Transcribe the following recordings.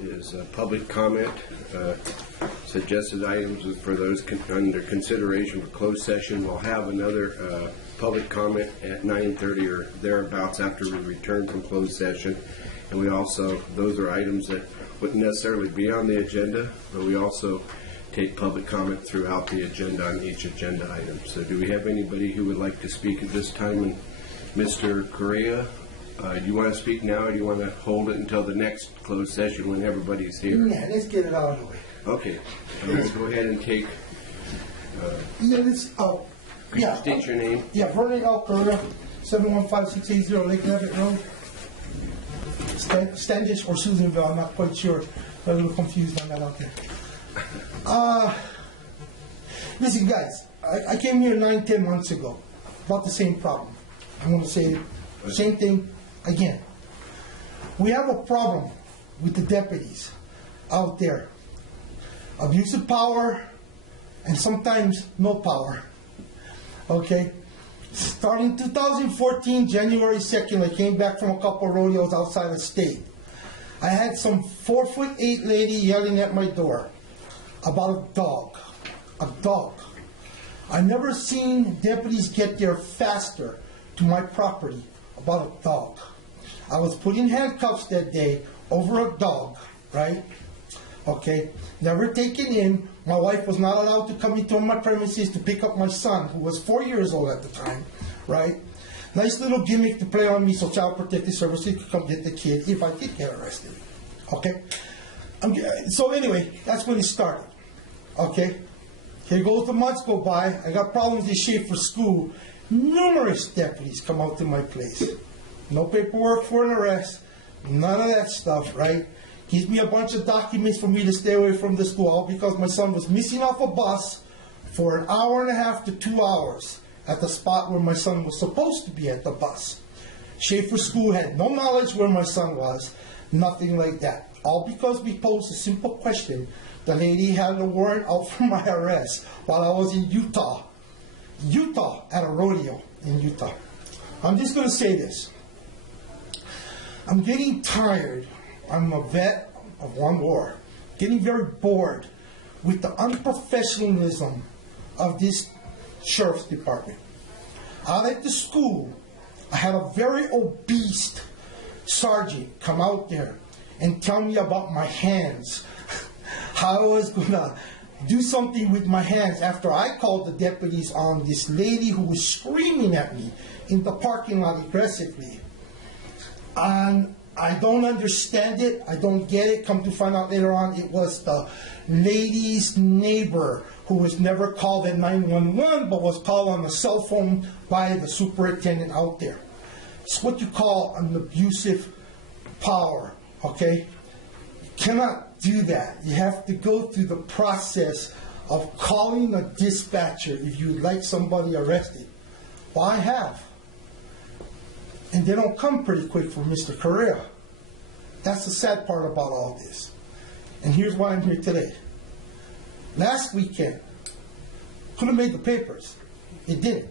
is public comment. Suggested items for those under consideration for closed session. We'll have another public comment at 9:30 or thereabouts after we return from closed session. And we also, those are items that wouldn't necessarily be on the agenda, but we also take public comment throughout the agenda on each agenda item. So do we have anybody who would like to speak at this time? And Mr. Correa, do you want to speak now, or do you want to hold it until the next closed session when everybody's here? Yeah, let's get it out of the way. Okay, let's go ahead and take. State your name. Yeah, Vernon L. Correa, 715-680 Lake Levitt Road. Standish or Susanville, I'm not quite sure. I'm a little confused on that out there. Listen, guys, I came here 9-10 months ago about the same problem. I'm going to say the same thing again. We have a problem with the deputies out there. Abuse of power and sometimes no power. Okay? Starting 2014, January 2nd, I came back from a couple of rodeos outside the state. I had some 4'8" lady yelling at my door about a dog. A dog. I never seen deputies get there faster to my property about a dog. I was put in handcuffs that day over a dog, right? Okay, never taken in. My wife was not allowed to come into my premises to pick up my son, who was 4 years old at the time, right? Nice little gimmick to play on me so Child Protective Services could come get the kid if I did get arrested. Okay? So anyway, that's when it started. Okay? Here goes the months go by. I got problems in shape for school. Numerous deputies come out to my place. No paperwork for an arrest. None of that stuff, right? Gives me a bunch of documents for me to stay away from the school, all because my son was missing off a bus for an hour and a half to 2 hours at the spot where my son was supposed to be at the bus. Schaefer School had no knowledge where my son was, nothing like that. All because we posed a simple question. The lady had a warrant out for my arrest while I was in Utah. Utah, at a rodeo in Utah. I'm just going to say this. I'm getting tired. I'm a vet of one war. Getting very bored with the unprofessionalism of this sheriff's department. Out at the school, I had a very obese sergeant come out there and tell me about my hands. How I was going to do something with my hands after I called the deputies on this lady who was screaming at me in the parking lot aggressively. And I don't understand it. I don't get it. Come to find out later on, it was the lady's neighbor who was never called at 911, but was called on the cell phone by the superintendent out there. It's what you call an abusive power, okay? You cannot do that. You have to go through the process of calling a dispatcher if you'd like somebody arrested. Well, I have. And they don't come pretty quick for Mr. Correa. That's the sad part about all this. And here's why I'm here today. Last weekend, could have made the papers. It didn't.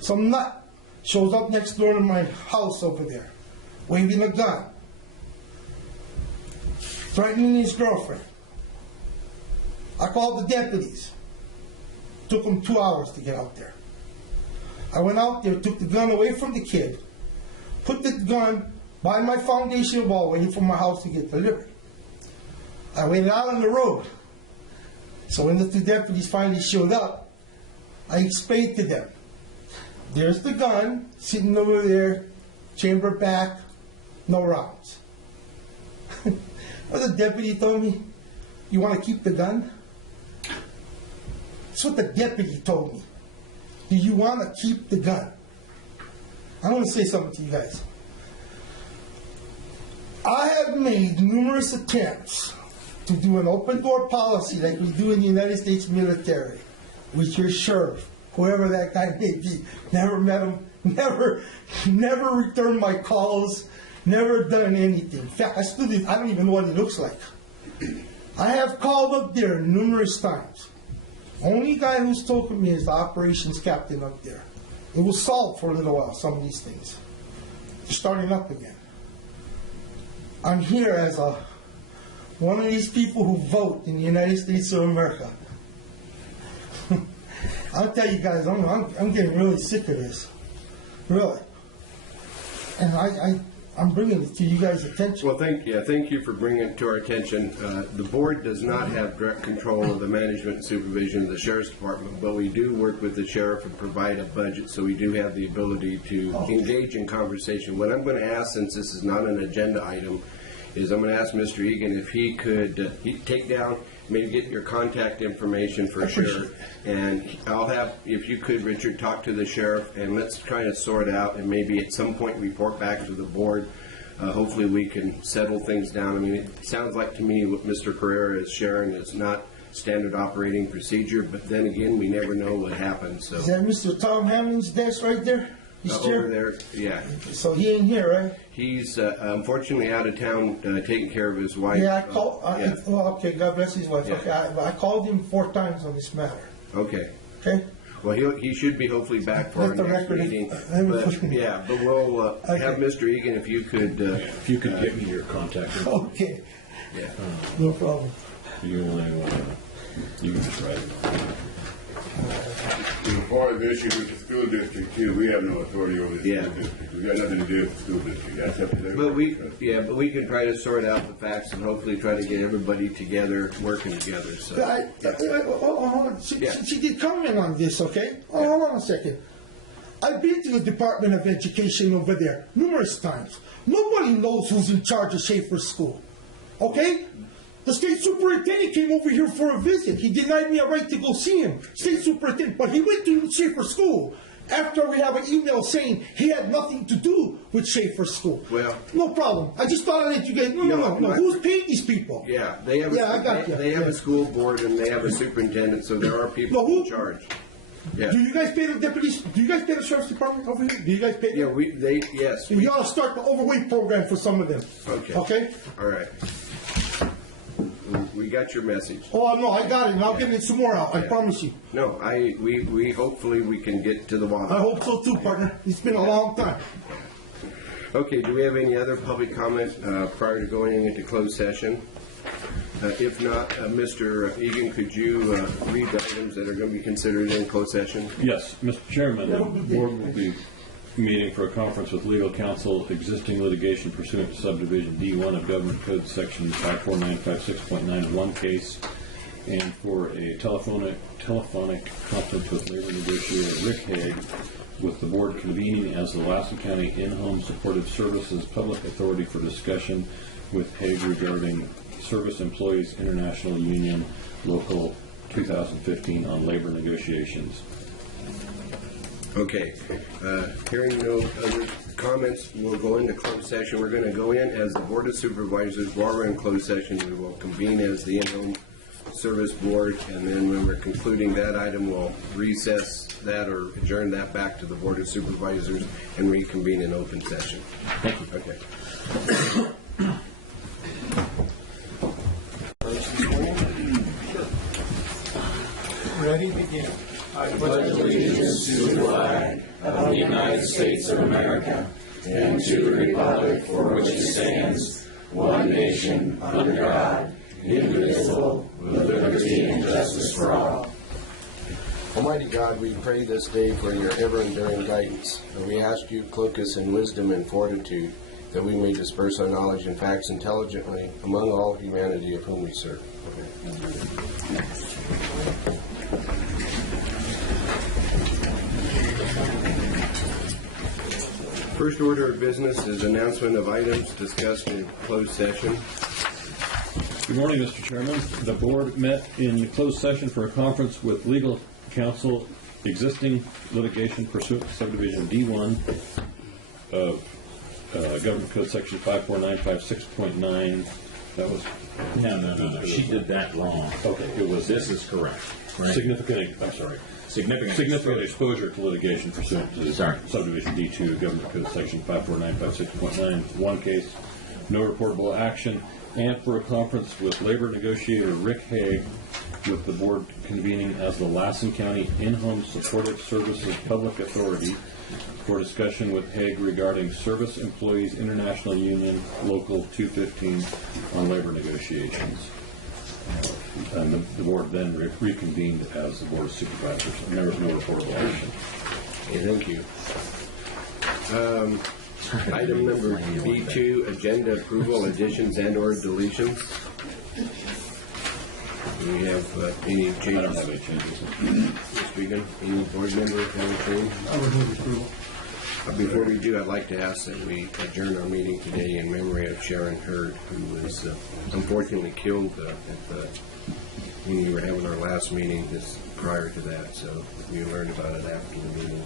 Some nut shows up next door to my house over there, waving a gun, threatening his girlfriend. I called the deputies. Took them 2 hours to get out there. I went out there, took the gun away from the kid, put the gun by my foundation wall, waiting for my house to get delivered. I waited out on the road. So when the two deputies finally showed up, I explained to them, there's the gun, sitting over there, chamber back, no rounds. Well, the deputy told me, you want to keep the gun? That's what the deputy told me. Do you want to keep the gun? I want to say something to you guys. I have made numerous attempts to do an open door policy like we do in the United States military with your sheriff, whoever that guy may be. Never met him, never returned my calls, never done anything. In fact, I don't even know what he looks like. I have called up there numerous times. Only guy who's talking to me is the operations captain up there. It will solve for a little while, some of these things. They're starting up again. I'm here as a one of these people who vote in the United States of America. I'll tell you guys, I'm getting really sick of this. Really. And I'm bringing it to you guys' attention. Well, thank you for bringing it to our attention. The board does not have direct control of the management and supervision of the sheriff's department, but we do work with the sheriff and provide a budget, so we do have the ability to engage in conversation. What I'm going to ask, since this is not an agenda item, is I'm going to ask Mr. Egan if he could take down, maybe get your contact information for sure, and I'll have, if you could, Richard, talk to the sheriff, and let's try to sort out, and maybe at some point report back to the board. Hopefully we can settle things down. I mean, it sounds like to me what Mr. Pereira is sharing is not standard operating procedure, but then again, we never know what happens. So. Is that Mr. Tom Hammond's desk right there? He's over there, yeah. So he ain't here, right? He's unfortunately out of town taking care of his wife. Yeah, I called. Yeah. Well, okay, God bless his wife. Yeah. Okay, I called him 4 times on this matter. Okay. Okay. Well, he should be hopefully back for our Let the next record- meeting. Let me- But we'll Okay. have Mr. Egan, if you could. If you could give me your contact info, Okay, Yeah. no problem. you can just write it. Part of the issue with the school district too, we have no authority over the Yeah. school district. We got nothing to do with the school district. That's up to them. But we can try to sort out the facts and hopefully try to get everybody together, working together. So. Hold on. Yeah. She did comment on this, okay? Oh, hold on a second. I've been to the Department of Education over there numerous times. Nobody knows who's in charge of Schaefer School, okay? The state superintendent came over here for a visit. He denied me a right to go see him, state superintendent, but he went to Schaefer School after we have an email saying he had nothing to do with Schaefer School. Well, no problem. I just thought I'd let you guys. No. Who's paying these people? Yeah, they have. I got you. They have a school board and they have a superintendent, so there are people in charge. Yeah. Do you guys pay the deputies? Do you guys pay the sheriff's department over here? Do you guys pay them? Yeah, yes. We ought to start the overweight program for some of them. Okay. Okay? All right. We got your message. Oh, no, I got it, and I'll get it some more out. I promise you. No, we hopefully we can get to the bottom. I hope so too, partner. It's been a long time. Okay, do we have any other public comment prior to going into closed session? If not, Mr. Egan, could you read the items that are going to be considered in closed session? Yes, Mr. Chairman, the board will be meeting for a conference with legal counsel, existing litigation pursuant to subdivision D1 of Government Code Section 54956.91 case, and for a telephonic conference with labor negotiator Rick Hague, with the board convening as the Lassen County In-Home Supportive Services Public Authority for discussion with Hague regarding Service Employees International Union Local 2015 on labor negotiations. Okay. Hearing no other comments, we'll go into closed session. We're going to go in as the Board of Supervisors. While we're in closed session, we will convene as the In-Home Service Board, and then when we're concluding that item, we'll recess that or adjourn that back to the Board of Supervisors and reconvene in open session. Thank you. Okay. Ready, begin. I pledge allegiance to the flag of the United States of America and to the republic for which it stands, one nation, under God, indivisible, with liberty and justice for all. Almighty God, we pray this day for your ever-enduring guidance, and we ask you, cloak us in wisdom and fortitude, that we may disperse our knowledge and facts intelligently among all humanity of whom we serve. First order of business is announcement of items discussed in closed session. Good morning, Mr. Chairman. The board met in closed session for a conference with legal counsel, existing litigation pursuant to subdivision D1 of Government Code Section 54956.9. That was No. She did that wrong. okay. It was This is correct. Right? significant. I'm sorry. Significant exposure to litigation pursuant to subdivision D2 Government Code Section 54956.9. One case, no reportable action, and for a conference with labor negotiator Rick Hague, with the board convening as the Lassen County In-Home Supportive Services Public Authority for discussion with Hague regarding Service Employees International Union Local 215 on labor negotiations. And the board then reconvened as the Board of Supervisors, and there was no reportable action. Okay, thank you. Item number B2, agenda approval, additions and/or deletions. Do we have any changes? I don't have any changes. Mr. Egan, any board member have a change? I would move approval. Before we do, I'd like to ask that we adjourn our meeting today in memory of Sharon Hurd, who was unfortunately killed when we were having our last meeting prior to that. So we learned about it after the meeting.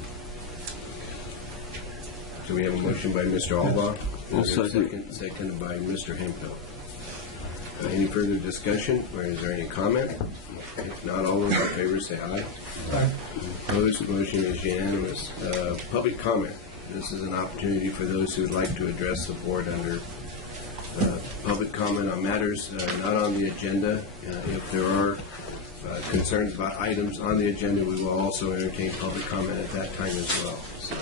So we have a motion by Mr. Alba. Seconded by Mr. Hemphill. Any further discussion, or is there any comment? If not, all those in favor say aye. Aye. Opposed, motion is unanimous. Public comment. This is an opportunity for those who would like to address the board under public comment on matters not on the agenda. If there are concerns about items on the agenda, we will also entertain public comment at that time as well. So,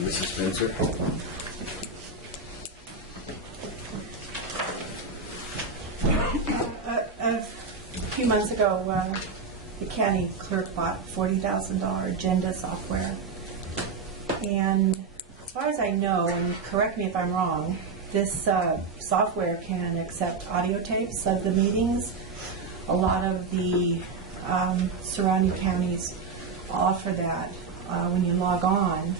Mrs. Spencer. A few months ago, the county clerk bought $40,000 agenda software. And as far as I know, and correct me if I'm wrong, this software can accept audio tapes of the meetings. A lot of the surrounding counties offer that. When you log on,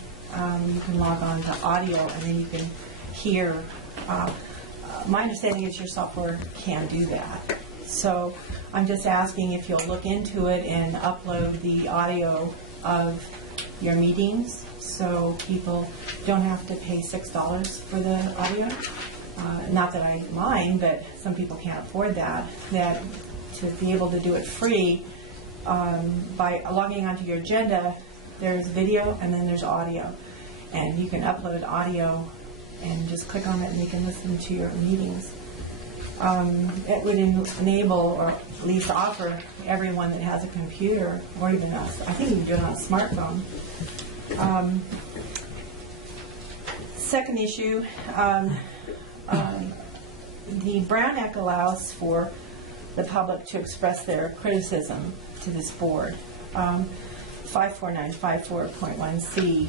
you can log on to audio and then you can hear. My understanding is your software can do that. So I'm just asking if you'll look into it and upload the audio of your meetings so people don't have to pay $6 for the audio. Not that I mind, but some people can't afford that. That to be able to do it free by logging onto your agenda, there's video and then there's audio. And you can upload audio and just click on it and you can listen to your meetings. It would enable, or at least offer, everyone that has a computer, or even us, I think you can do it on a smartphone. Second issue, the Brown Act allows for the public to express their criticism to this board. 54954.1c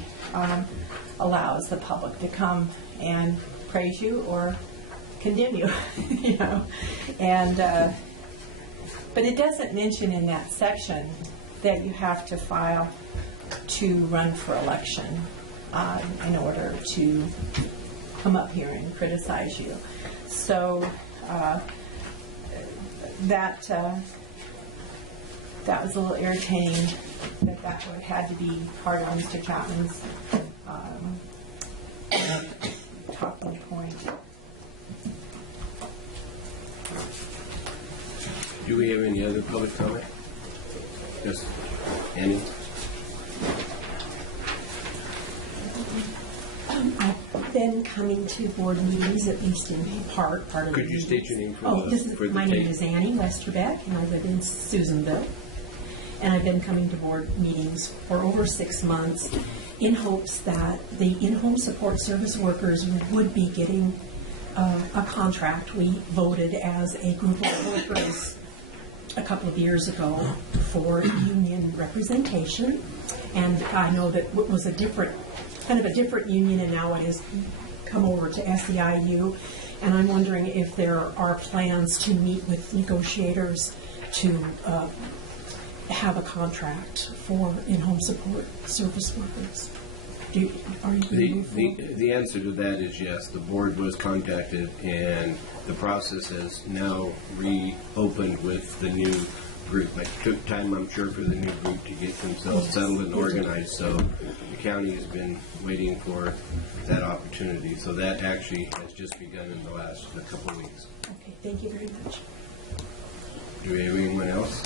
allows the public to come and praise you or condemn you, you know. And but it doesn't mention in that section that you have to file to run for election in order to come up here and criticize you. So that was a little irritating that had to be part of Mr. Chapman's talking point. Do we have any other public comment? Yes, Annie? I've been coming to board meetings, at least in part of the Could you state your name for the my tape? name is Annie Westerbeck, and I live in Susanville. And I've been coming to board meetings for over 6 months in hopes that the in-home support service workers would be getting a contract. We voted as a group of workers a couple of years ago for union representation, and I know that it was a different union, and now it has come over to SEIU, and I'm wondering if there are plans to meet with negotiators to have a contract for in-home support service workers. The answer to that is yes. The board was contacted, and the process has now reopened with the new group. It took time, I'm sure, for the new group to get themselves settled and organized. So the county has been waiting for that opportunity. So that actually has just begun in the last couple of weeks. Okay, thank you very much. Do we have anyone else?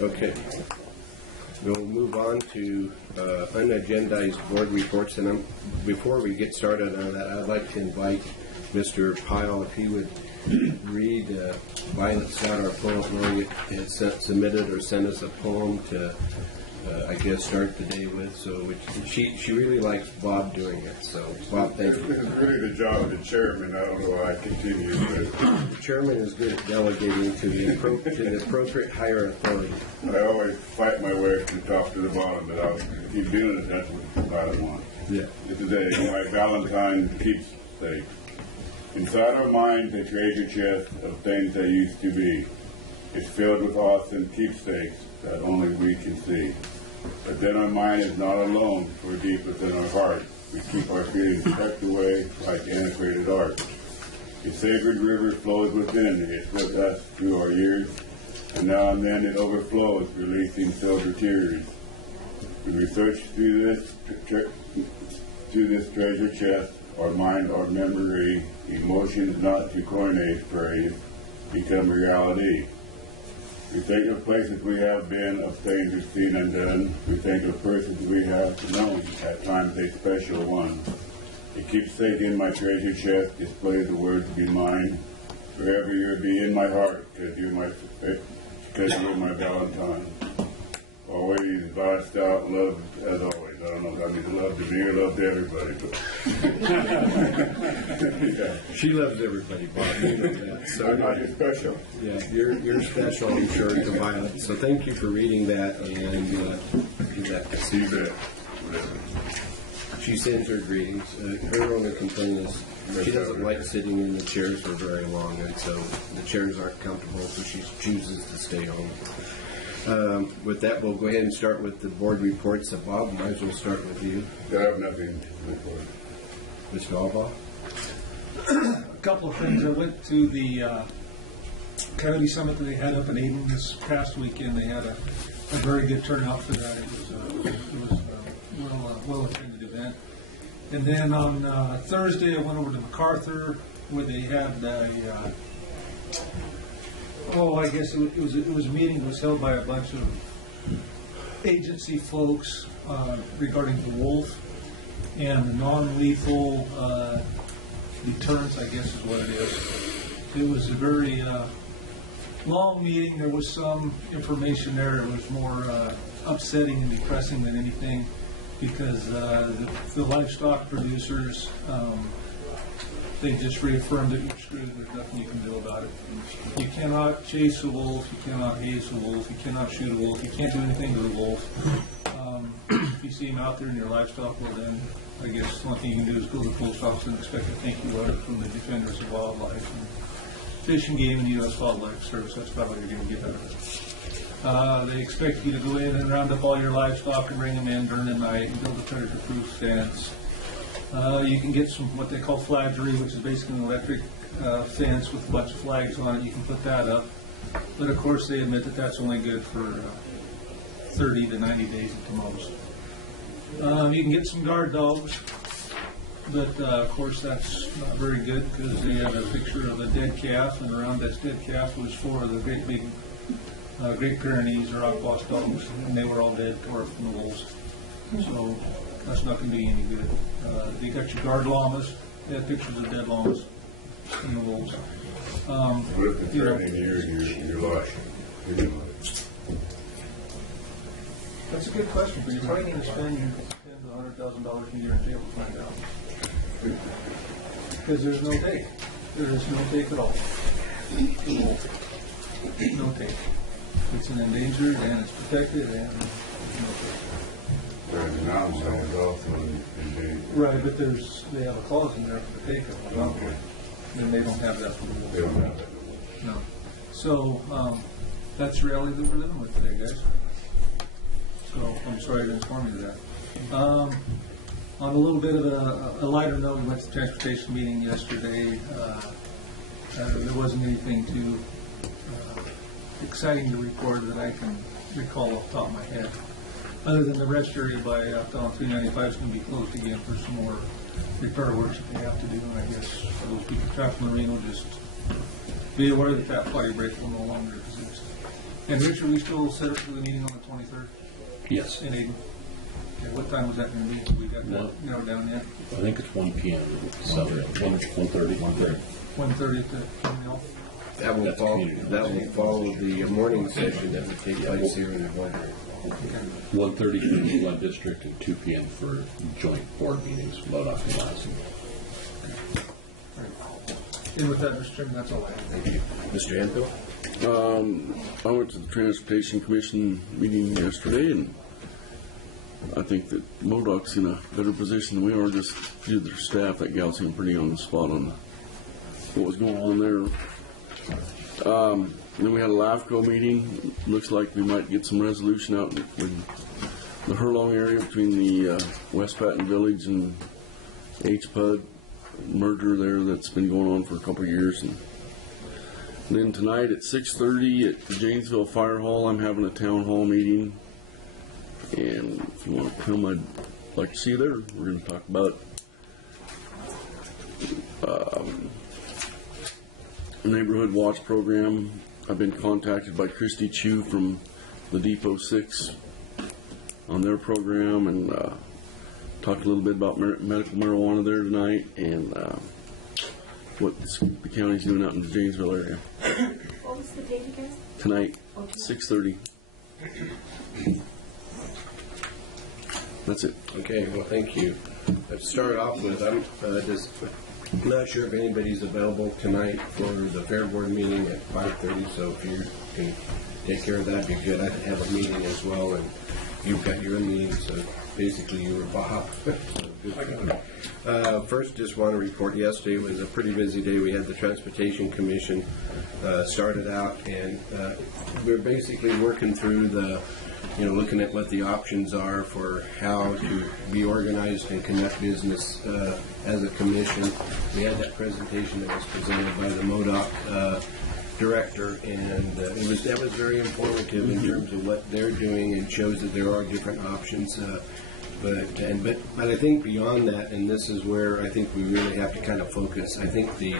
Okay. We'll move on to unagendized board reports. And before we get started on that, I'd like to invite Mr. Pyle, if he would read Violet Scott, our poet laureate, has submitted or sent us a poem to, I guess, start the day with. So she really likes Bob doing it. So, Bob, thank you. It's really the job of the chairman. I don't know why I continue, but The chairman is good at delegating to the appropriate higher authority. I always fight my way from the top to the bottom, but I'll keep doing it. That's what I want. Yeah. Today, my Valentine keepsake. Inside our minds, a treasure chest of things that used to be. It's filled with awesome keepsakes that only we can see. But then our mind is not alone, for deep within our heart, we keep our feelings tucked away like antiquated art. A sacred river flows within, it's with us through our years, and now and then it overflows, releasing silver tears. We research through this treasure chest, our mind, our memory, emotions not to coronate praise, become reality. We think of places we have been, of things we've seen and done. We think of persons we have known, at times a special one. A keepsake in my treasure chest displays the words be mine. Forever you'll be in my heart, because you're my Valentine. Always vast out, loved as always. I don't know if that means love to me or love to everybody, but yeah. She loves everybody, Bob. You know that. So I'm not just special. yeah, you're special, I'm sure, to Violet. So thank you for reading that and do that. See that. She sends her greetings. Her only complaint is she doesn't like sitting in the chairs for very long, and so the chairs aren't comfortable, so she chooses to stay home. With that, we'll go ahead and start with the board reports. So Bob, might as well start with you. I have nothing to report. Mr. Albaugh? A couple of things. I went to the Coyote Summit that they had up in Aden this past weekend. They had a very good turnout for that. It was a well-attended event. And then on Thursday, I went over to MacArthur where they had I guess it was a meeting that was held by a bunch of agency folks regarding the wolf and the non-lethal deterrence, I guess is what it is. It was a very long meeting. There was some information there. It was more upsetting and depressing than anything because the livestock producers, they just reaffirmed that you're screwed. There's nothing you can do about it. You cannot chase a wolf. You cannot haze a wolf. You cannot shoot a wolf. You can't do anything to the wolf. If you see him out there in your livestock, well then, I guess one thing you can do is go to the post office and expect a thank you letter from the Defenders of Wildlife, and Fish and Game, and U.S. Wildlife Service. That's about what you're going to get out of it. They expect you to go in and round up all your livestock and bring them in during the night and build a predator-proof fence. You can get some what they call flaggery, which is basically an electric fence with a bunch of flags on it. You can put that up. But of course they admit that that's only good for 30 to 90 days at the most. You can get some guard dogs, but of course that's not very good because they have a picture of a dead calf, and around that dead calf was 4 of the great big Great Pyrenees or Aquas dogs, and they were all dead, tore up from the wolves. So that's not going to be any good. You got your guard llamas. They have pictures of dead llamas in the wolves. What if it's threatening your life? That's a good question, but you probably need to spend $10,000 to $100,000 a year in jail to find out. Because there's no take. There is no take at all. The wolf. No take. It's an endangered and it's protected and no take. There's an outside is also endangered. Right, but they have a clause in there for the take of it. Okay. And they don't have that for the wolf. They don't have that. No. So that's the reality that we're living with today, guys. So I'm sorry to inform you of that. On a little bit of a lighter note, we went to the transportation meeting yesterday. There wasn't anything too exciting to report that I can recall off the top of my head. Other than the rest area by down 395 is going to be closed again for some more repair work that they have to do. And I guess for those people trapped in the marine will just be aware that that fire break will no longer exist. And Richard, we still set up for the meeting on the 23rd? Yes. In Aden. Okay, what time was that going to be? We got No. that narrowed down yet? I think it's 1 p.m. Saturday. 1:30. 1:30 at the Mill. That will That's follow, community. that will follow the morning session that would take place here in the boardroom. 1:30 for the flood district and 2 p.m. for joint board meetings, Modoc and Lassen. And with that, Mr. Chairman, that's all I have. Thank you. Mr. Anfield? I went to the Transportation Commission meeting yesterday, and I think that MoDOC's in a better position than we are. Just due to their staff, that gal seemed pretty on the spot on what was going on there. Then we had a LAFCO meeting. Looks like we might get some resolution out in the Hurlong area between the West Patton Village and HPUD merger there that's been going on for a couple of years. And then tonight at 6:30 at the Janesville Fire Hall, I'm having a town hall meeting. And if you want to come, I'd like to see you there. We're going to talk about the Neighborhood Watch Program. I've been contacted by Christy Chu from the Depot 6 on their program, and talked a little bit about medical marijuana there tonight, and what the county's doing out in the Janesville area. What was the date again? Tonight, Oh, tonight. 6:30. That's it. Okay, well, thank you. Let's start off with, I'm just not sure if anybody's available tonight for the Fair Board meeting at 5:30, so if you can take care of that, be good. I have a meeting as well, and you've got your own meeting, so basically you were Bob. So good. First, just want to report yesterday was a pretty busy day. We had the Transportation Commission started out, and we're basically working through looking at what the options are for how to be organized and conduct business as a commission. We had that presentation that was presented by the MoDOC director, and that was very informative in terms of what they're doing, and shows that there are different options. But I think beyond that, and this is where I think we really have to kind of focus. I think the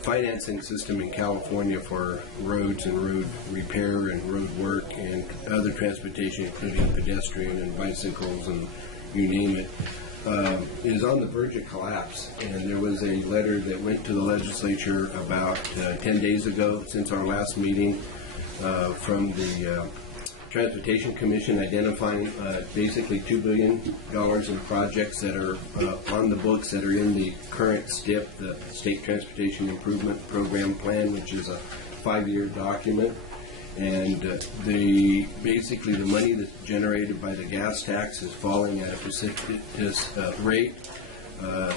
financing system in California for roads and road repair and road work and other transportation, including pedestrian and bicycles and you name it, is on the verge of collapse. And there was a letter that went to the legislature about 10 days ago since our last meeting from the Transportation Commission identifying basically $2 billion in projects that are on the books that are in the current STIP, the State Transportation Improvement Program Plan, which is a 5-year document. And basically the money that's generated by the gas tax is falling at a precipitous rate. I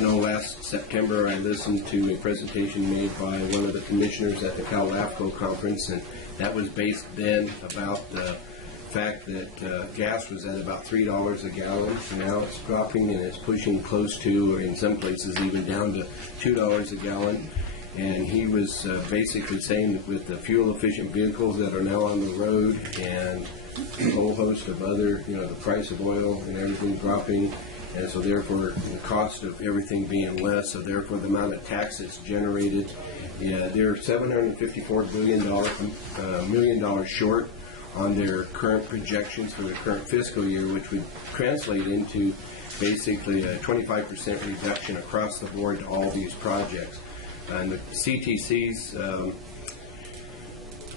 know last September I listened to a presentation made by one of the commissioners at the Cal LAFCO conference, and that was based then about the fact that gas was at about $3 a gallon. Now it's dropping and it's pushing close to, or in some places even down to $2 a gallon. And he was basically saying that with the fuel-efficient vehicles that are now on the road and a whole host of other, the price of oil and everything dropping, and so therefore the cost of everything being less, so therefore the amount of taxes generated, they're $754 million short on their current projections for the current fiscal year, which would translate into basically a 25% reduction across the board to all these projects. And the CTC's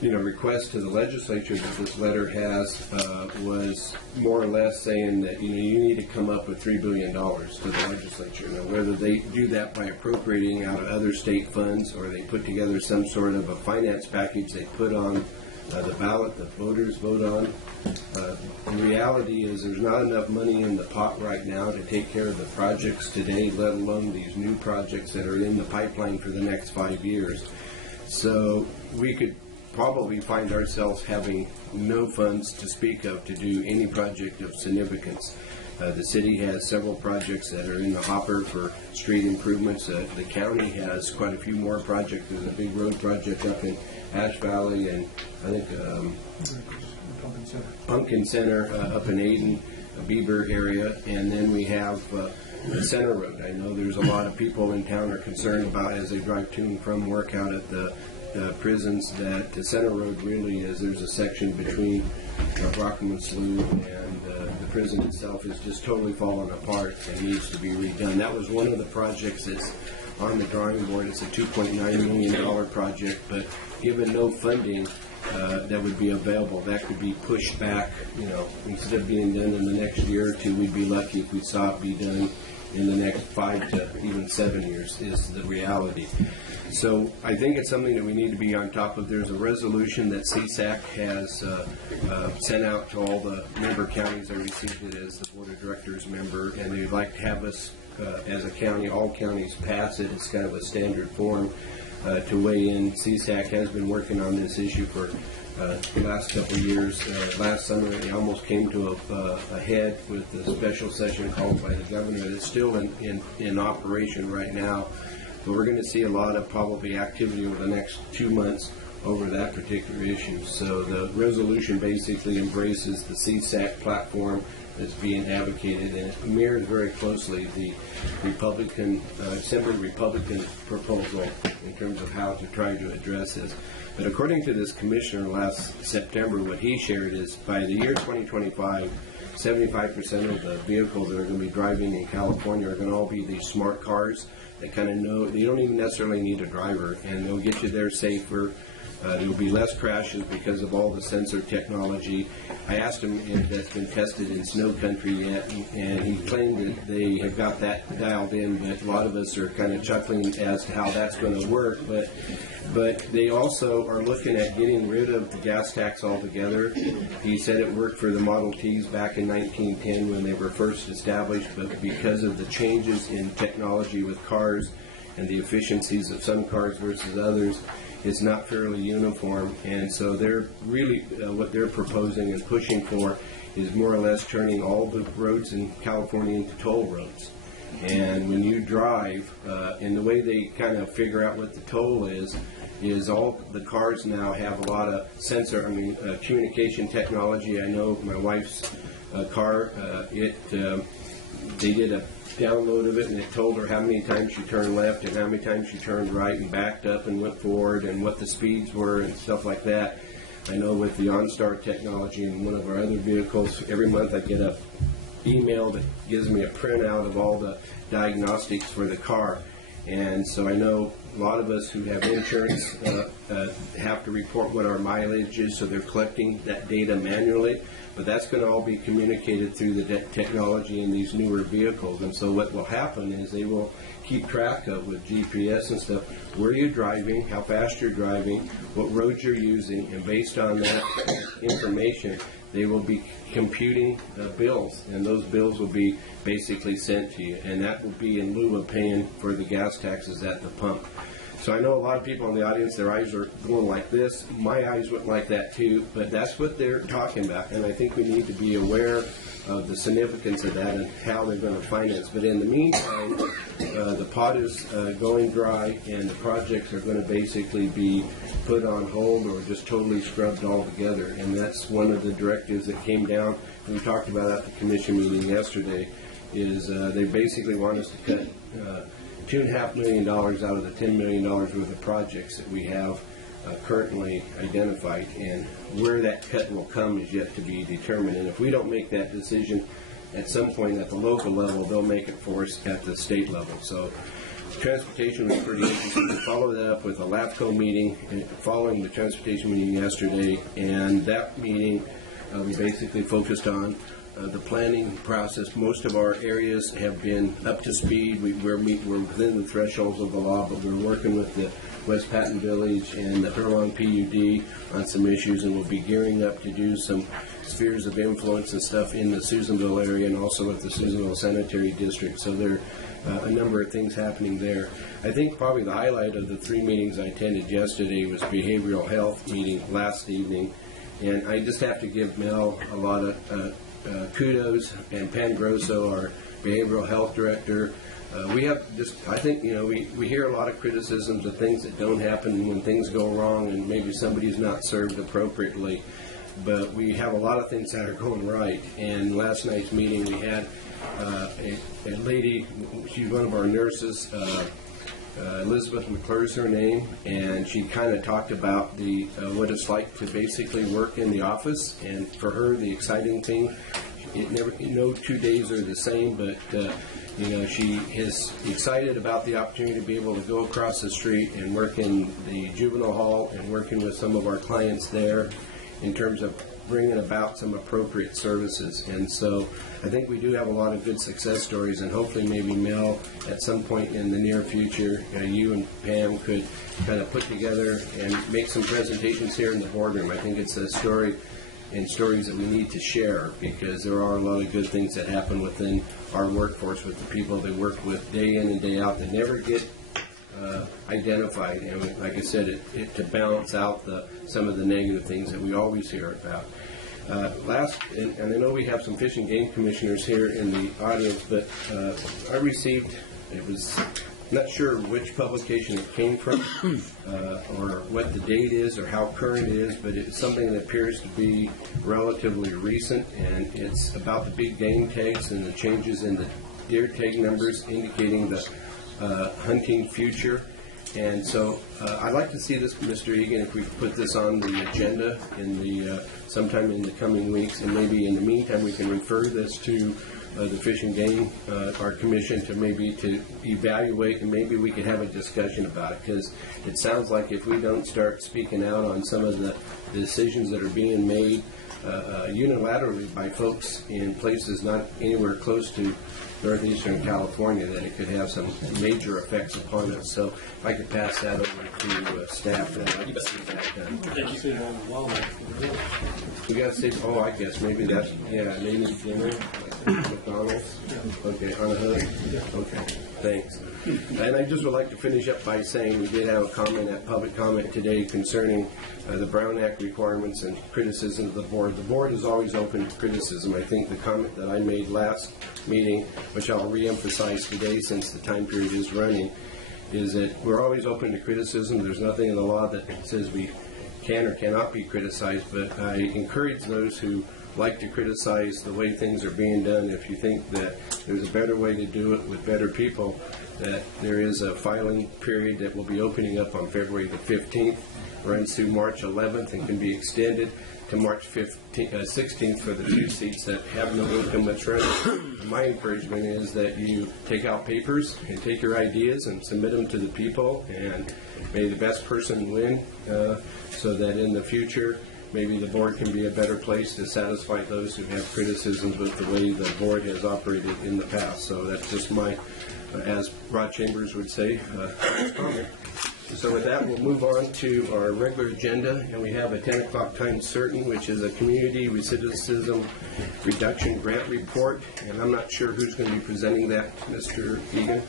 request to the legislature that this letter has was more or less saying that you need to come up with $3 billion to the legislature. Now, whether they do that by appropriating out of other state funds or they put together some sort of a finance package they put on the ballot that voters vote on, the reality is there's not enough money in the pot right now to take care of the projects today, let alone these new projects that are in the pipeline for the next 5 years. So we could probably find ourselves having no funds to speak of to do any project of significance. The city has several projects that are in the hopper for street improvements. The county has quite a few more projects. There's a big road project up in Ash Valley, and I think Pumpkin Center up in Aden, Beaver area, and then we have the Center Road. I know there's a lot of people in town are concerned about as they drive to and from work out at the prisons that the Center Road really is. There's a section between Rockman Slough and the prison itself is just totally falling apart and needs to be redone. That was one of the projects that's on the drawing board. It's a $2.9 million project, but given no funding that would be available, that could be pushed back. You know, instead of being done in the next year or two, we'd be lucky if we saw it be done in the next 5 to even 7 years is the reality. So I think it's something that we need to be on top of. There's a resolution that CSAC has sent out to all the member counties. I received it as the Board of Directors member, and they'd like to have us as a county, all counties pass it. It's kind of a standard form to weigh in. CSAC has been working on this issue for the last couple of years. Last summer, they almost came to a head with the special session called by the governor. It's still in operation right now, but we're going to see a lot of probably activity over the next 2 months over that particular issue. So the resolution basically embraces the CSAC platform that's being advocated, and it mirrors very closely the Republican, Assembly Republican proposal in terms of how to try to address this. But according to this commissioner last September, what he shared is by the year 2025, 75% of the vehicles that are going to be driving in California are going to all be these smart cars that kind of know, you don't even necessarily need a driver, and they'll get you there safer. There will be less crashes because of all the sensor technology. I asked him if that's been tested in snow country yet, and he claimed that they have got that dialed in, but a lot of us are kind of chuckling as to how that's going to work. But they also are looking at getting rid of the gas tax altogether. He said it worked for the Model Ts back in 1910 when they were first established, but because of the changes in technology with cars and the efficiencies of some cars versus others, it's not fairly uniform, and so they're really what they're proposing and pushing for is more or less turning all the roads in California into toll roads. And when you drive, and the way they kind of figure out what the toll is all the cars now have a lot of sensor, communication technology. I know my wife's car, they did a download of it, and it told her how many times she turned left and how many times she turned right and backed up and went forward and what the speeds were and stuff like that. I know with the OnStar technology in one of our other vehicles, every month I get a email that gives me a printout of all the diagnostics for the car. And so I know a lot of us who have insurance have to report what our mileage is, so they're collecting that data manually. But that's going to all be communicated through the technology in these newer vehicles. And so what will happen is they will keep track of, with GPS and stuff, where you're driving, how fast you're driving, what roads you're using, and based on that information, they will be computing bills, and those bills will be basically sent to you, and that will be in lieu of paying for the gas taxes at the pump. So I know a lot of people in the audience, their eyes are going like this. My eyes went like that too, but that's what they're talking about, and I think we need to be aware of the significance of that and how they're going to finance. But in the meantime, the pot is going dry, and the projects are going to basically be put on hold or just totally scrubbed altogether. And that's one of the directives that came down, we talked about at the commission meeting yesterday, is they basically want us to cut $2.5 million out of the $10 million worth of projects that we have currently identified, and where that cut will come is yet to be determined. And if we don't make that decision at some point at the local level, they'll make it for us at the state level. So transportation was pretty interesting. We followed that up with a LAFCO meeting following the transportation meeting yesterday, and that meeting we basically focused on the planning process. Most of our areas have been up to speed. We're within the thresholds of the law, but we're working with the West Patton Village and the Hurlong PUD on some issues, and we'll be gearing up to do some spheres of influence and stuff in the Susanville area and also with the Susanville Sanitary District. So there are a number of things happening there. I think probably the highlight of the 3 meetings I attended yesterday was behavioral health meeting last evening, and I just have to give Mel a lot of kudos, and Pan Grosso, our behavioral health director. We have just, I think, we hear a lot of criticisms of things that don't happen when things go wrong and maybe somebody's not served appropriately, but we have a lot of things that are going right. And last night's meeting we had a lady, she's one of our nurses, Elizabeth McClure is her name, and she kind of talked about what it's like to basically work in the office, and for her the exciting thing no 2 days are the same, but she is excited about the opportunity to be able to go across the street and work in the juvenile hall and working with some of our clients there in terms of bringing about some appropriate services. And so I think we do have a lot of good success stories, and hopefully maybe Mel, at some point in the near future, you and Pam could kind of put together and make some presentations here in the boardroom. I think it's a story and stories that we need to share, because there are a lot of good things that happen within our workforce with the people they work with day in and day out that never get identified. And like I said, it to balance out some of the negative things that we always hear about. And I know we have some Fish and Game commissioners here in the audience, but I received, it was not sure which publication it came from or what the date is or how current it is, but it's something that appears to be relatively recent, and it's about the big game tags and the changes in the deer tag numbers indicating the hunting future. And so I'd like to see this, Mr. Egan, if we could put this on the agenda sometime in the coming weeks, and maybe in the meantime we can refer this to the Fish and Game, our commission, to maybe to evaluate, and maybe we could have a discussion about it, because it sounds like if we don't start speaking out on some of the decisions that are being made unilaterally by folks in places not anywhere close to northeastern California, that it could have some major effects upon us. So if I could pass that over to staff, then I'd like to see that done. We got to say, I guess maybe that's, maybe dinner, McDonald's. Okay, on a hood. Okay, thanks. And I just would like to finish up by saying we did have a public comment today concerning the Brown Act requirements and criticism of the board. The board is always open to criticism. I think the comment that I made last meeting, which I'll reemphasize today since the time period is running, is that we're always open to criticism. There's nothing in the law that says we can or cannot be criticized, but I encourage those who like to criticize the way things are being done. If you think that there's a better way to do it with better people, that there is a filing period that will be opening up on February the 15th, runs through March 11th, and can be extended to March 16th for the 2 seats that have no income that's running. My encouragement is that you take out papers and take your ideas and submit them to the people, and may the best person win, so that in the future maybe the board can be a better place to satisfy those who have criticisms with the way the board has operated in the past. So that's just my, as Rod Chambers would say, comment. So with that, we'll move on to our regular agenda, and we have a 10 o'clock time certain, which is a community recidivism reduction grant report, and I'm not sure who's going to be presenting that, Mr. Egan.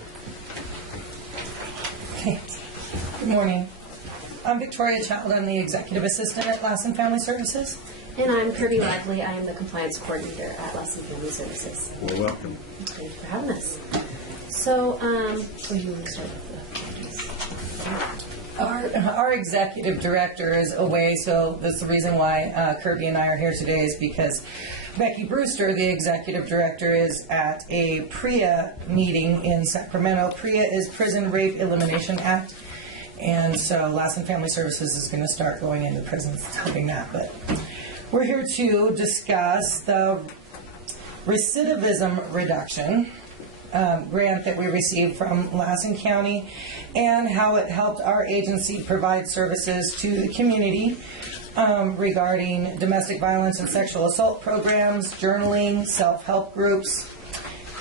Okay. Good morning. I'm Victoria Child. I'm the executive assistant at Lassen Family Services. And I'm Kirby Ladley. I am the compliance coordinator at Lassen Family Services. Well, welcome. Thank you for having us. So, you want to start with Our executive director is away, so that's the reason why Kirby and I are here today, is because Becky Brewster, the executive director, is at a PREA meeting in Sacramento. PREA is Prison Rape Elimination Act. And so Lassen Family Services is going to start going into prisons helping that. But we're here to discuss the recidivism reduction grant that we received from Lassen County and how it helped our agency provide services to the community regarding domestic violence and sexual assault programs, journaling, self-help groups,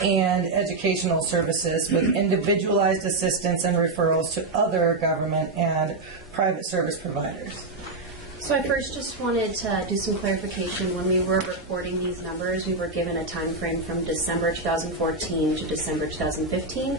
and educational services with individualized assistance and referrals to other government and private service providers. So I first just wanted to do some clarification. When we were reporting these numbers, we were given a time frame from December 2014 to December 2015.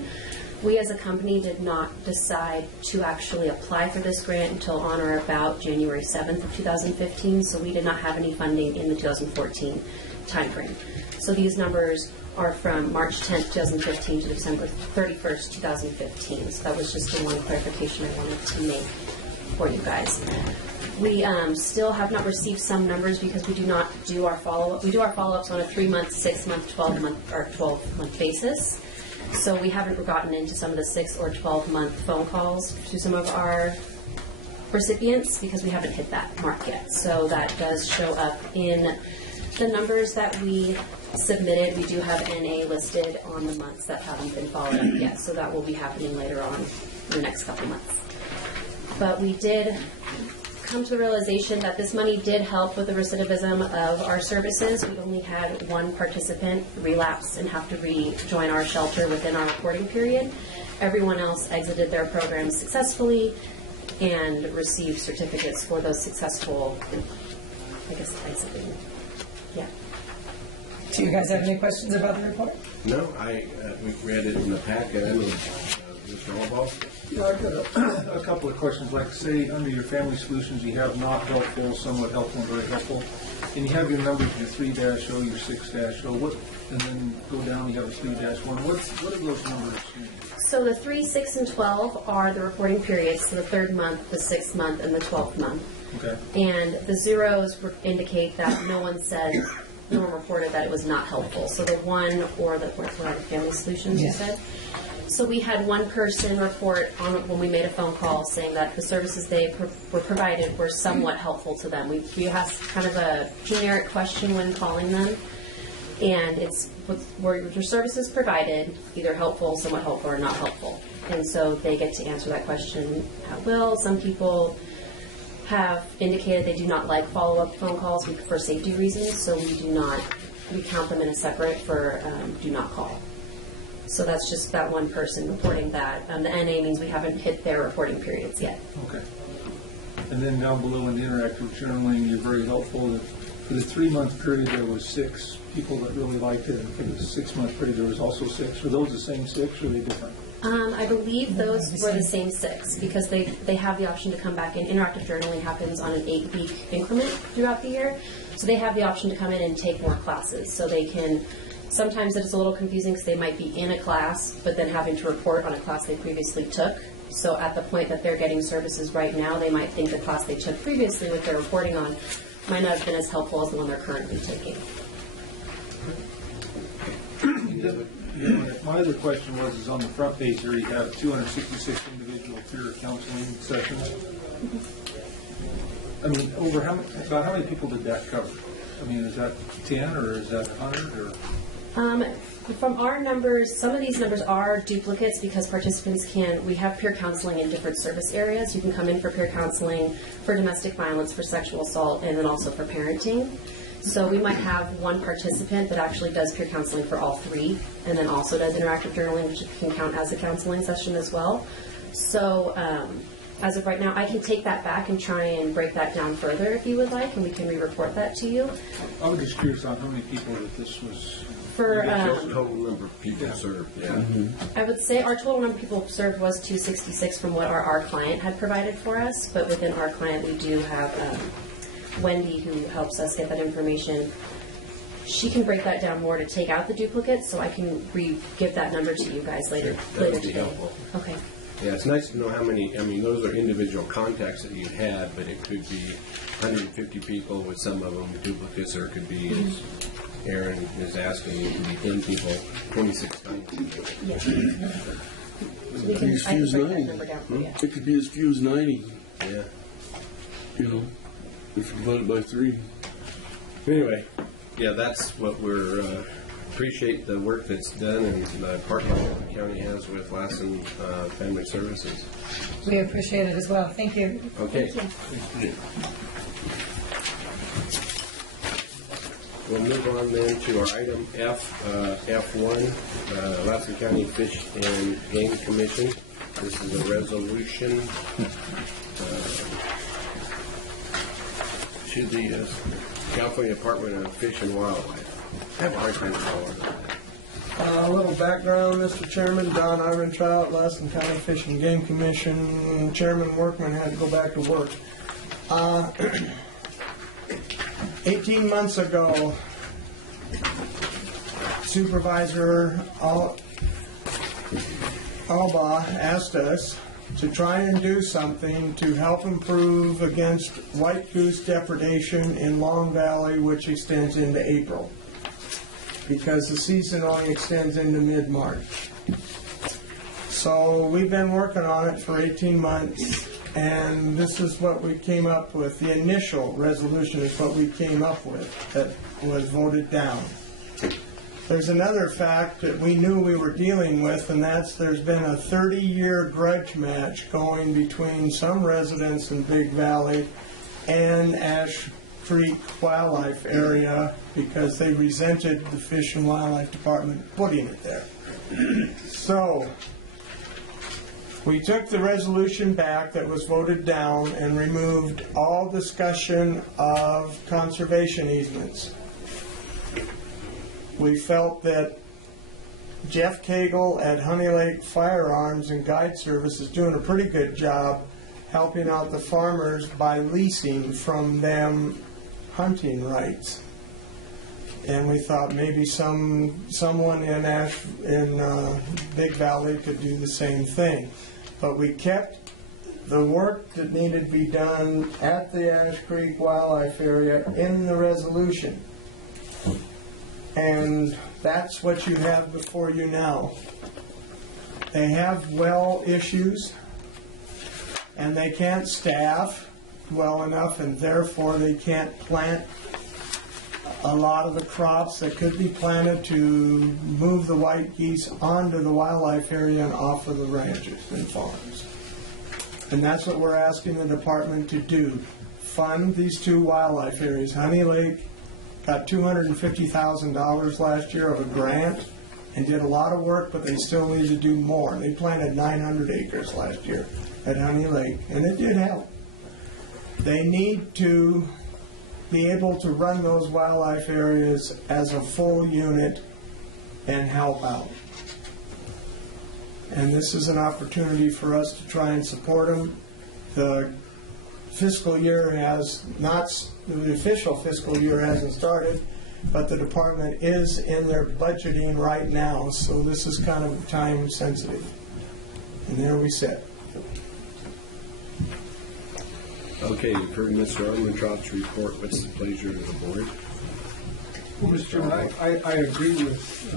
We as a company did not decide to actually apply for this grant until on or about January 7th of 2015, so we did not have any funding in the 2014 time frame. So these numbers are from March 10th, 2015 to December 31st, 2015. So that was just the one clarification I wanted to make for you guys. We still have not received some numbers because we do not do our follow-up. We do our follow-ups on a 3-month, 6-month, 12-month, or 12-month basis. So we haven't gotten into some of the 6 or 12-month phone calls to some of our recipients because we haven't hit that mark yet. So that does show up in the numbers that we submitted. We do have NA listed on the months that haven't been followed up yet, so that will be happening later on in the next couple months. But we did come to the realization that this money did help with the recidivism of our services. We only had one participant relapse and have to rejoin our shelter within our reporting period. Everyone else exited their programs successfully and received certificates for those successful, I guess, exiting. Yeah. Do you guys have any questions about the report? No, we read it in the packet. I mean, Mr. Albaugh? Yeah, I've got a couple of questions. Like, say, under your family solutions, you have not helpful, somewhat helpful, and very helpful. And you have your numbers, your 3-0, your 6-0. What? And then go down, you have a 3-1. What do those numbers mean? So the 3, 6, and 12 are the reporting periods, so the 3rd month, the 6th month, and the 12th month. Okay. And the zeros indicate that no one reported that it was not helpful. So the 1 or the family solutions, you said? So we had one person report on when we made a phone call saying that the services they were provided were somewhat helpful to them. We asked kind of a generic question when calling them, and it's were your services provided either helpful, somewhat helpful, or not helpful? And so they get to answer that question at will. Some people have indicated they do not like follow-up phone calls for safety reasons, so we count them in a separate for do not call. So that's just that one person reporting that. The NA means we haven't hit their reporting periods yet. Okay. And then down below in the interactive journaling, you're very helpful. For the 3-month period, there was 6 people that really liked it, and for the 6-month period, there was also 6. Were those the same 6, or are they different? I believe those were the same 6 because they have the option to come back in. Interactive journaling happens on an 8-week increment throughout the year. So they have the option to come in and take more classes. So they can, sometimes it's a little confusing because they might be in a class, but then having to report on a class they previously took. So at the point that they're getting services right now, they might think the class they took previously, what they're reporting on, might not have been as helpful as the one they're currently taking. My other question is on the front page here, you have 266 individual peer counseling sessions. I mean, about how many people did that cover? I mean, is that 10 or is that 100 or? From our numbers, some of these numbers are duplicates because participants we have peer counseling in different service areas. You can come in for peer counseling for domestic violence, for sexual assault, and then also for parenting. So we might have one participant that actually does peer counseling for all 3, and then also does interactive journaling, which can count as a counseling session as well. So as of right now, I can take that back and try and break that down further if you would like, and we can re-report that to you. I was just curious on how many people that this was. For Total number of people served, yeah. Mm-hmm. I would say our total number of people served was 266 from what our client had provided for us, but within our client we do have Wendy who helps us get that information. She can break that down more to take out the duplicates, so I can give that number to you guys later That would be today. helpful. Okay. Yeah, it's nice to know how many, I mean, those are individual contacts that you had, but it could be 150 people with some of them duplicates, or it could be, as Aaron is asking, it could be 10 people, 26 times. Yes. It could be as few as 90. It could be as few as 90, Yeah. you know, if you divide it by 3. Anyway, yeah, that's what we're, appreciate the work that's done and the partnership the county has with Lassen Family Services. We appreciate it as well. Thank you. Okay. We'll move on then to our item F1, Lassen County Fish and Game Commission. This is a resolution to the California Department of Fish and Wildlife. I have a hard time following that. A little background, Mr. Chairman. Don Irontrout, Lassen County Fish and Game Commission. Chairman Workman had to go back to work. 18 months ago, Supervisor Alba asked us to try and do something to help improve against white goose depredation in Long Valley, which extends into April, because the season only extends into mid-March. So we've been working on it for 18 months, and this is what we came up with. The initial resolution is what we came up with that was voted down. There's another fact that we knew we were dealing with, and that's there's been a 30-year grudge match going between some residents in Big Valley and Ash Creek Wildlife Area because they resented the Fish and Wildlife Department putting it there. So we took the resolution back that was voted down and removed all discussion of conservation easements. We felt that Jeff Cagle at Honey Lake Firearms and Guide Service is doing a pretty good job helping out the farmers by leasing from them hunting rights. And we thought maybe someone in Big Valley could do the same thing. But we kept the work that needed to be done at the Ash Creek Wildlife Area in the resolution. And that's what you have before you now. They have well issues, and they can't staff well enough, and therefore they can't plant a lot of the crops that could be planted to move the white geese onto the wildlife area and off of the ranches and farms. And that's what we're asking the department to do. Fund these two wildlife areas. Honey Lake got $250,000 last year of a grant and did a lot of work, but they still need to do more. They planted 900 acres last year at Honey Lake, and it did help. They need to be able to run those wildlife areas as a full unit and help out. And this is an opportunity for us to try and support them. The fiscal year has not, the official fiscal year hasn't started, but the department is in their budgeting right now, so this is kind of time sensitive. And there we sit. Okay, you've heard Mr. Armentrout's report. What's the pleasure of the board? Well, Mr. Chairman, I agree with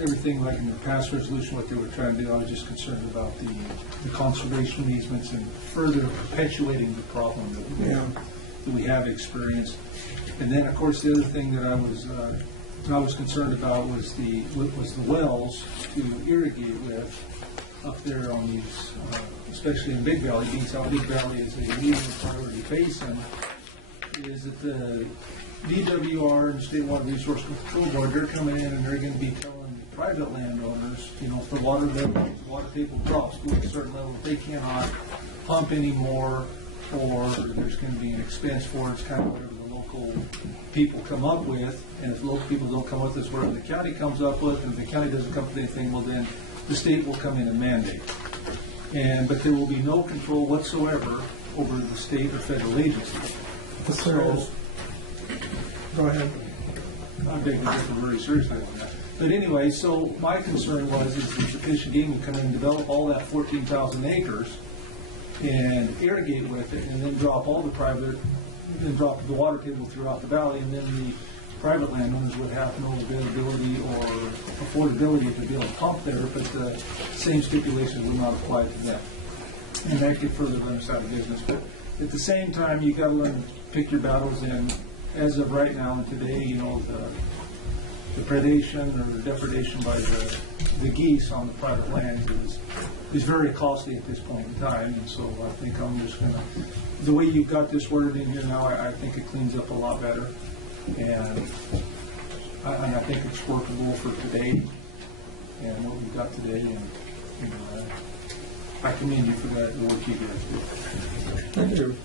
everything like in the past resolution, what they were trying to do. I was just concerned about the conservation easements and further perpetuating the problem that we have experienced. And then, of course, the other thing that I was concerned about was the wells to irrigate with up there on these, especially in Big Valley. Being South Big Valley is a leading priority basin. Is that the DWR and State Water Resource Control Board, they're coming in and they're going to be telling private landowners, if the water table drops to a certain level, they cannot pump anymore, or there's going to be an expense for it. It's kind of whatever the local people come up with, and if the local people don't come up with this, whatever the county comes up with, and if the county doesn't come up with anything, well then the state will come in and mandate. But there will be no control whatsoever over the state or federal agencies. So, go ahead. I'm taking this very seriously on that. But anyway, so my concern is that the Fish and Game will come in and develop all that 14,000 acres and irrigate with it, and then drop all the private, and drop the water table throughout the valley, and then the private landowners would have no availability or affordability to be able to pump there, but the same stipulations would not apply to them. And that could further run us out of business. But at the same time, you've got to learn to pick your battles, and as of right now and today, the predation or the depredation by the geese on the private lands is very costly at this point in time. And so I think I'm just going to, the way you've got this worded in here now, I think it cleans up a lot better. And I think it's workable for today and what we've got today. And I commend you for that, the work you guys do. Thank you.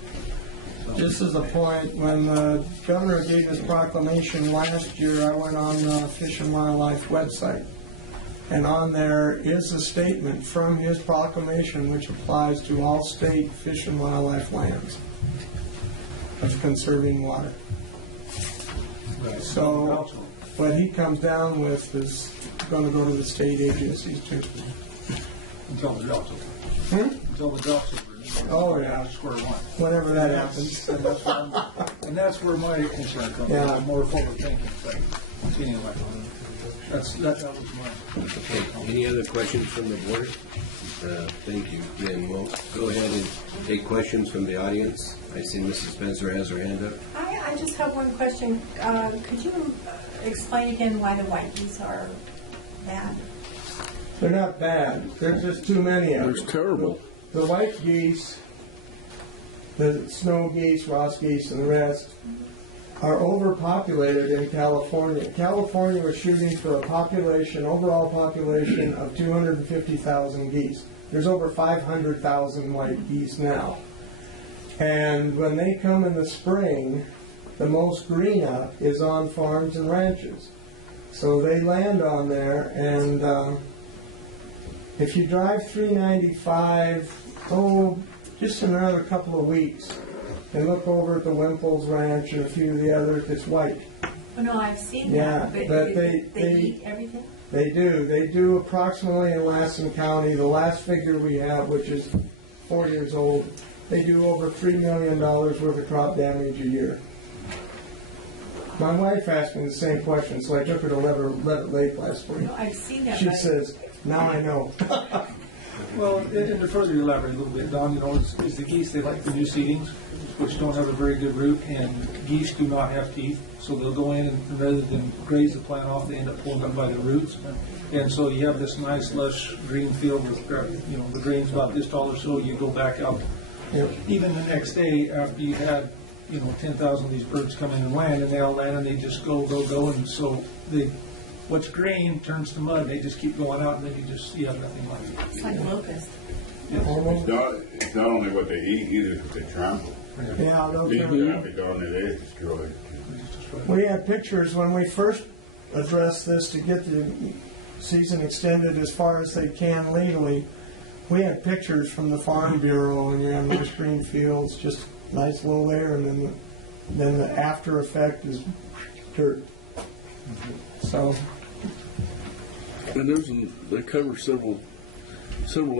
Just as a point, when the governor gave his proclamation last year, I went on the Fish and Wildlife website. And on there is a statement from his proclamation which applies to all state fish and wildlife lands of conserving water. Right. So what he comes down with is going to go to the state agencies too. Until the job's over. Until the job's over. Oh, yeah. Square one. Whenever that happens. And that's where my concern comes. Yeah. I'm more forward thinking. But anyway, that was mine. Okay. Any other questions from the board? Thank you. Then we'll go ahead and take questions from the audience. I see Mrs. Spencer has her hand up. I I just have one question. Could you explain again why the white geese are bad? They're not bad. There's just too many of them. There's terrible. The white geese, the snow geese, Ross geese, and the rest are overpopulated in California. California was shooting for a population, overall population of 250,000 geese. There's over 500,000 white geese now. And when they come in the spring, the most green up is on farms and ranches. So they land on there, and if you drive 395, just in another couple of weeks, and look over at the Wimples Ranch and a few of the others, it's white. Oh, no, I've seen Yeah, that. but they eat everything? They do. They do approximately in Lassen County, the last figure we have, which is 4 years old, they do over $3 million worth of crop damage a year. My wife asked me the same question, so I took her to Levitt Lake last week. No, I've seen that. She says, now I know. Well, and to further elaborate a little bit, Don, is the geese, they like the new seedings, which don't have a very good root, and geese do not have teeth, so they'll go in and rather than graze the plant off, they end up pulling up by the roots. And so you have this nice, lush green field with, the grain's about this tall or so, you go back out. Yep. Even the next day, after you had, 10,000 of these birds come in and land, and they all land, and they just go, and so what's green turns to mud, they just keep going out, and then you have nothing left. It's like locust. It's not only what they eat, either what they trample. Yeah, those Leave are. traffic on it, they destroy it. We had pictures when we first addressed this to get the season extended as far as they can legally. We had pictures from the Farm Bureau, and you have nice green fields, just nice little there, and then the after effect is dirt. So And they cover several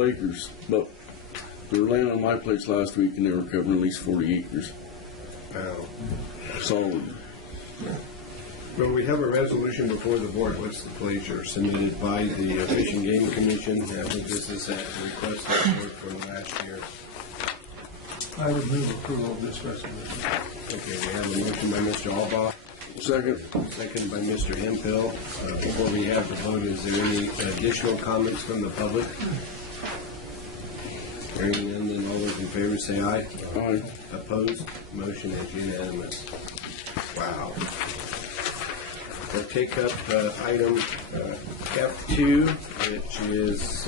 acres, but they were laying on my place last week, and they were covering at least 40 acres. Wow. Solid. Well, we have a resolution before the board. What's the pleasure? Submitted by the Fish and Game Commission. I think this is at the request of the board from last year. I would move approval of this resolution. Okay, we have a motion by Mr. Albaugh. Second by Mr. Hemphill. Before we have the vote, is there any additional comments from the public? Hearing none, then all those in favor say aye. Aye. Opposed? Motion is unanimous. Wow. We'll take up item F2, which is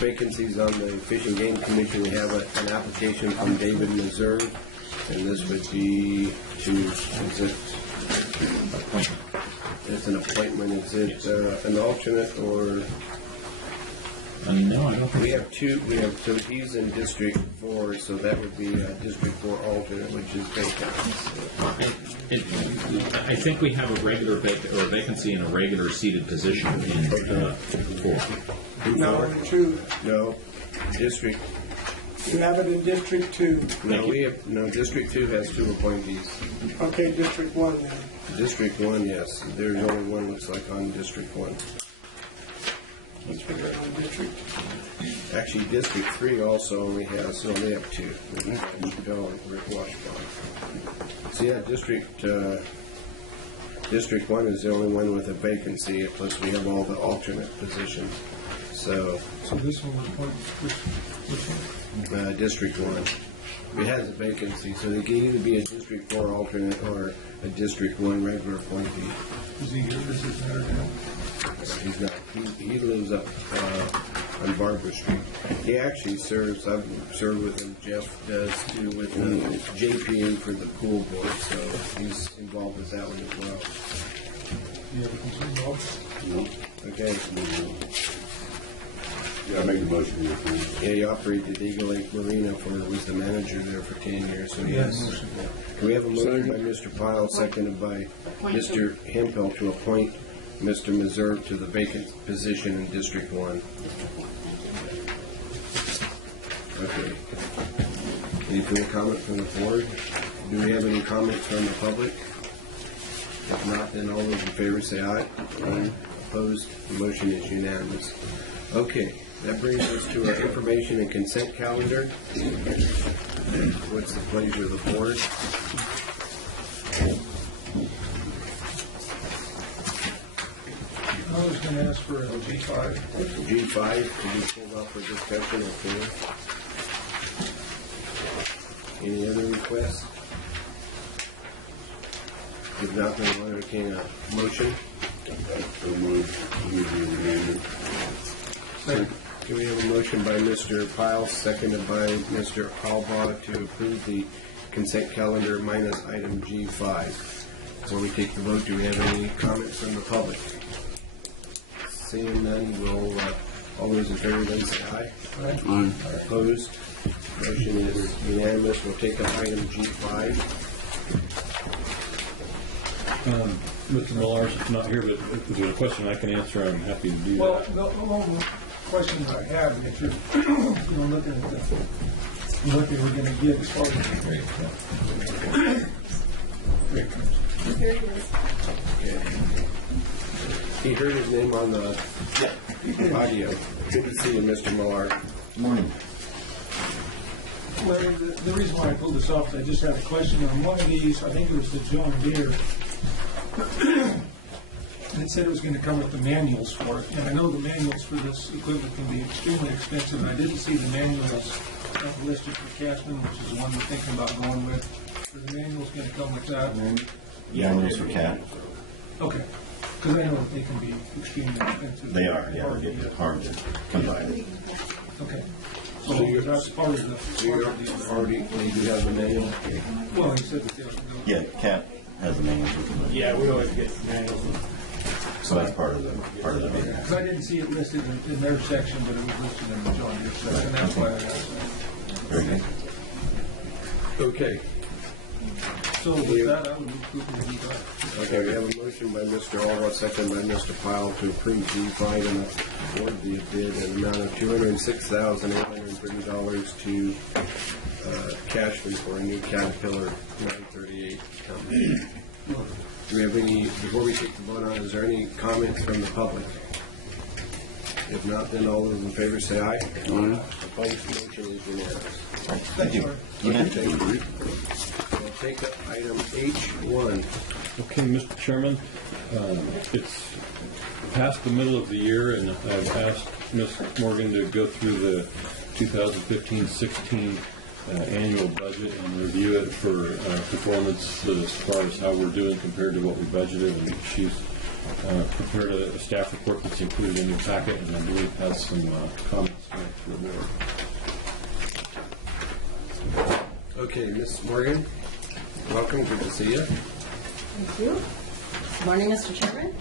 vacancies on the Fish and Game Commission. We have an application from David Meserve, and this would be it's an appointment. Is it an alternate or? No, I don't think We have two. So he's in District 4, so that would be District 4 alternate, which is vacant. I think we have a regular vacancy in a regular seated position in 4. no, in 2. No, District. You have it in District 2. No, District 2 has 2 appointees. Okay, District 1 then. District 1, yes. There's only one looks like on District 1. Let's figure it on District. Actually, District 3 also only have 2. Bill and Rick Washburn. So yeah, District 1 is the only one with a vacancy, plus we have all the alternate positions. So this one was which one? District 1. It has a vacancy, so they can either be a District 4 alternate or a District 1 regular appointee. Is he here? Does it matter now? He's not. He lives up on Barbara Street. He actually serves. I've served with him. Jeff does too with JPA for the pool board, so he's involved with that one as well. You have a concern, Bob? No. Okay. Yeah, I make a motion to approve. Yeah, he operated Eagle Lake Marina was the manager there for 10 years. So Yes. yes. Can we have a motion by Mr. Pyle, seconded by Mr. Hemphill to appoint Mr. Meserve to the vacant position in District 1. Okay. Any further comment from the board? Do we have any comments from the public? If not, then all those in favor say aye. Aye. Opposed? The motion is unanimous. Okay, that brings us to our information and consent calendar. What's the pleasure of the board? I was going to ask for a G5. G5, can you pull up for discussion or any other requests? If not, then we'll entertain a motion. So moved. Do we have a motion by Mr. Pyle, seconded by Mr. Alba to approve the consent calendar minus item G5? Before we take the vote, do we have any comments from the public? Seeing none, we'll, all those in favor then say aye. Aye. Opposed? Motion is unanimous. We'll take up item G5. Mr. Millar's not here, but if there's a question I can answer, I'm happy to do Well, that. the only question that I have, if you're, looking at what they were going to get as far as He heard his name on the audio. Good to see you, Mr. Millar. Morning. Well, the reason why I pulled this off is I just had a question on one of these. I think it was the John Deere. And it said it was going to come with the manuals for it. And I know the manuals for this equipment can be extremely expensive. And I didn't see the manuals listed for Cashman, which is the one we're thinking about going with. Are the manuals going to come with that? Yeah, manuals for CAT. Okay. Because I know that they can be extremely expensive. They are, yeah, they're hard to come by. Okay. So that's part of the... Already, they do have the manual. Well, you said that they have to go... Yeah, CAT has the manuals. Yeah, we always get manuals. So that's part of the manual. Because I didn't see it listed in their section, but it was listed in the John Deere section, and that's why I asked that. Very good. Okay. So with that, I would move to approve that. Okay, we have a motion by Mr. Alba, second by Mr. Pyle to approve G5 and award the bid in the amount of $206,830 to Cashman for a new Caterpillar 938 company. Do we have any, before we take the vote on, is there any comments from the public? If not, then all those in favor say aye. Aye. Opposed, motion is unanimous. Thank you. We'll take up item H1. Okay, Mr. Chairman, it's past the middle of the year, and I've asked Ms. Morgan to go through the 2015-16 annual budget and review it for performance as far as how we're doing compared to what we budgeted. And she's prepared a staff report that's included in your packet, and I believe has some comments to make to the board. Okay, Ms. Morgan, welcome. Good to see you. Thank you. Good morning, Mr. Chairman,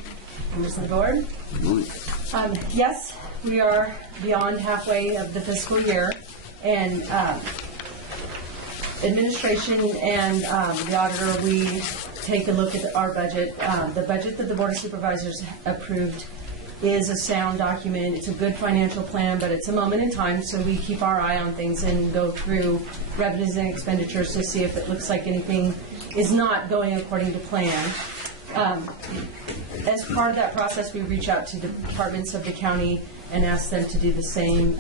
members of the board. Yes, we are beyond halfway of the fiscal year, and administration and the auditor, we take a look at our budget. The budget that the Board of Supervisors approved is a sound document. It's a good financial plan, but it's a moment in time, so we keep our eye on things and go through revenues and expenditures to see if it looks like anything is not going according to plan. As part of that process, we reach out to departments of the county and ask them to do the same,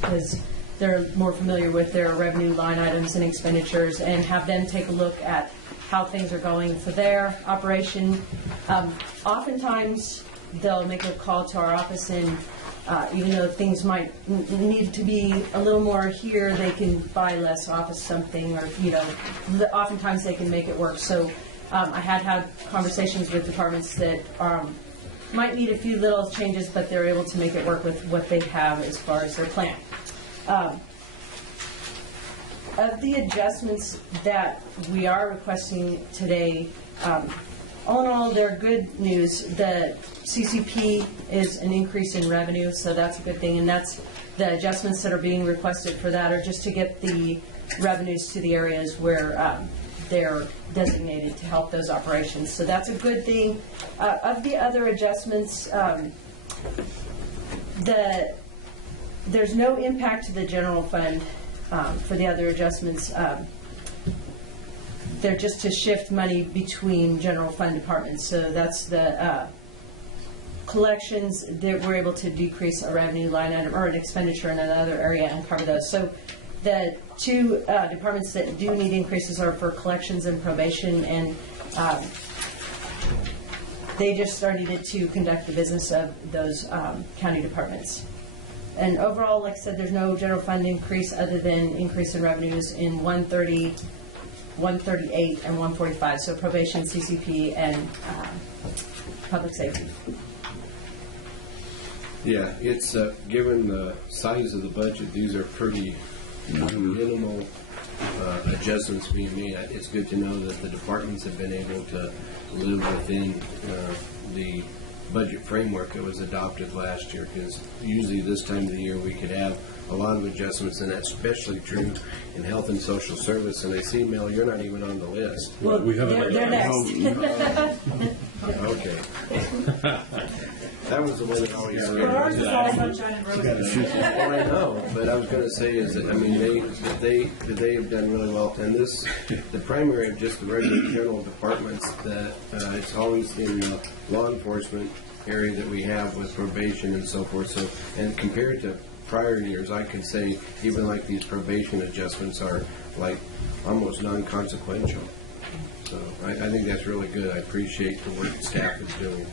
because they're more familiar with their revenue line items and expenditures, and have them take a look at how things are going for their operation. Oftentimes, they'll make a call to our office, and even though things might need to be a little more here, they can buy less off of something, or, oftentimes they can make it work. So I had conversations with departments that might need a few little changes, but they're able to make it work with what they have as far as their plan. Of the adjustments that we are requesting today, all in all, they're good news. The CCP is an increase in revenue, so that's a good thing, and that's the adjustments that are being requested for that are just to get the revenues to the areas where they're designated to help those operations. So that's a good thing. Of the other adjustments, there's no impact to the general fund for the other adjustments. They're just to shift money between general fund departments. So that's the collections that we're able to decrease a revenue line item or an expenditure in another area and cover those. So the two departments that do need increases are for collections and probation, and They just started to conduct the business of those county departments. And overall, like I said, there's no general fund increase other than increase in revenues in 130, 138, and 145. So probation, CCP, and public safety. Yeah, it's, given the size of the budget, these are pretty minimal adjustments being made. It's good to know that the departments have been able to live within the budget framework that was adopted last year, because usually this time of the year we could have a lot of adjustments, and that's especially true in health and social service. And I see, Mel, you're not even on the list. Well, we haven't they're next. Okay. That was the one that always. Ours is all sunshine and roses. Well, I know, but I was going to say is that, I mean, they have done really well. And this, the primary of just the regular general departments, that it's always in the law enforcement area that we have with probation and so forth. So, and compared to prior years, I could say even like these probation adjustments are like almost non-consequential. So I think that's really good. I appreciate the work staff is doing.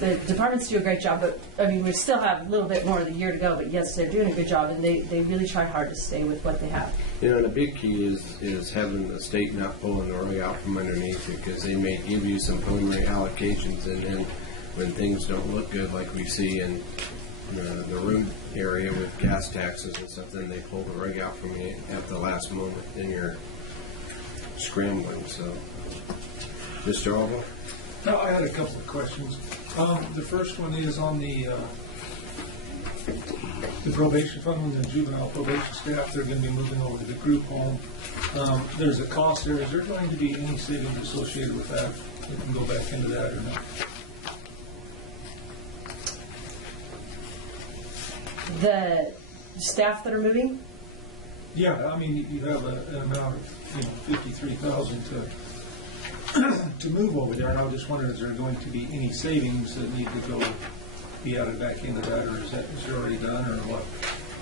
The departments do a great job, but I mean, we still have a little bit more of the year to go, but yes, they're doing a good job, and they really try hard to stay with what they have. You know, and a big key is having the state not pulling the rug out from underneath you, because they may give you some preliminary allocations, and then when things don't look good, like we see in the road area with gas taxes and stuff, then they pull the rug out from you at the last moment, and you're scrambling. So, Mr. Alba? No, I had a couple of questions. The first one is on the probation fund, when the juvenile probation staff, they're going to be moving over to the group home. There's a cost there. Is there going to be any savings associated with that? We can go back into that or not? The staff that are moving? Yeah, I mean, you have an amount of, $53,000 to move over there, and I was just wondering, is there going to be any savings that need to be added back into that, or is it already done, or what?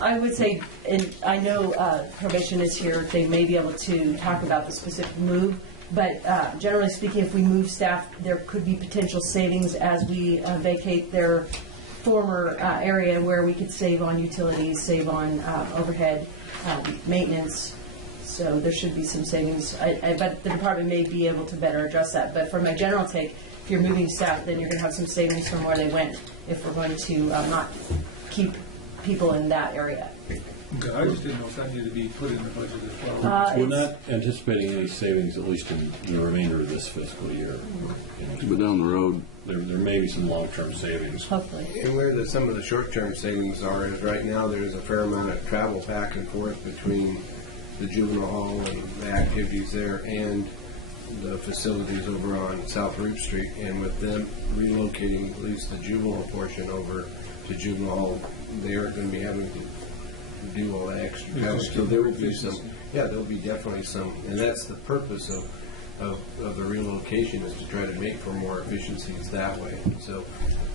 I would say, and I know probation is here, they may be able to talk about the specific move, but generally speaking, if we move staff, there could be potential savings as we vacate their former area where we could save on utilities, save on overhead, maintenance. So there should be some savings, but the department may be able to better address that. But for my general take, if you're moving staff, then you're going to have some savings from where they went if we're going to not keep people in that area. Okay, I just didn't know if that needed to be put in the budget as well. We're not anticipating any savings, at least in the remainder of this fiscal year. But down the road, there may be some long-term savings. Hopefully. And where some of the short-term savings are is right now there's a fair amount of travel back and forth between the juvenile hall and the activities there and the facilities over on South Root Street. And with them relocating at least the juvenile portion over to juvenile hall, they aren't going to be having to do all that extra travel. So there will be some, there'll be definitely some, and that's the purpose of the relocation, is to try to make for more efficiencies that way. So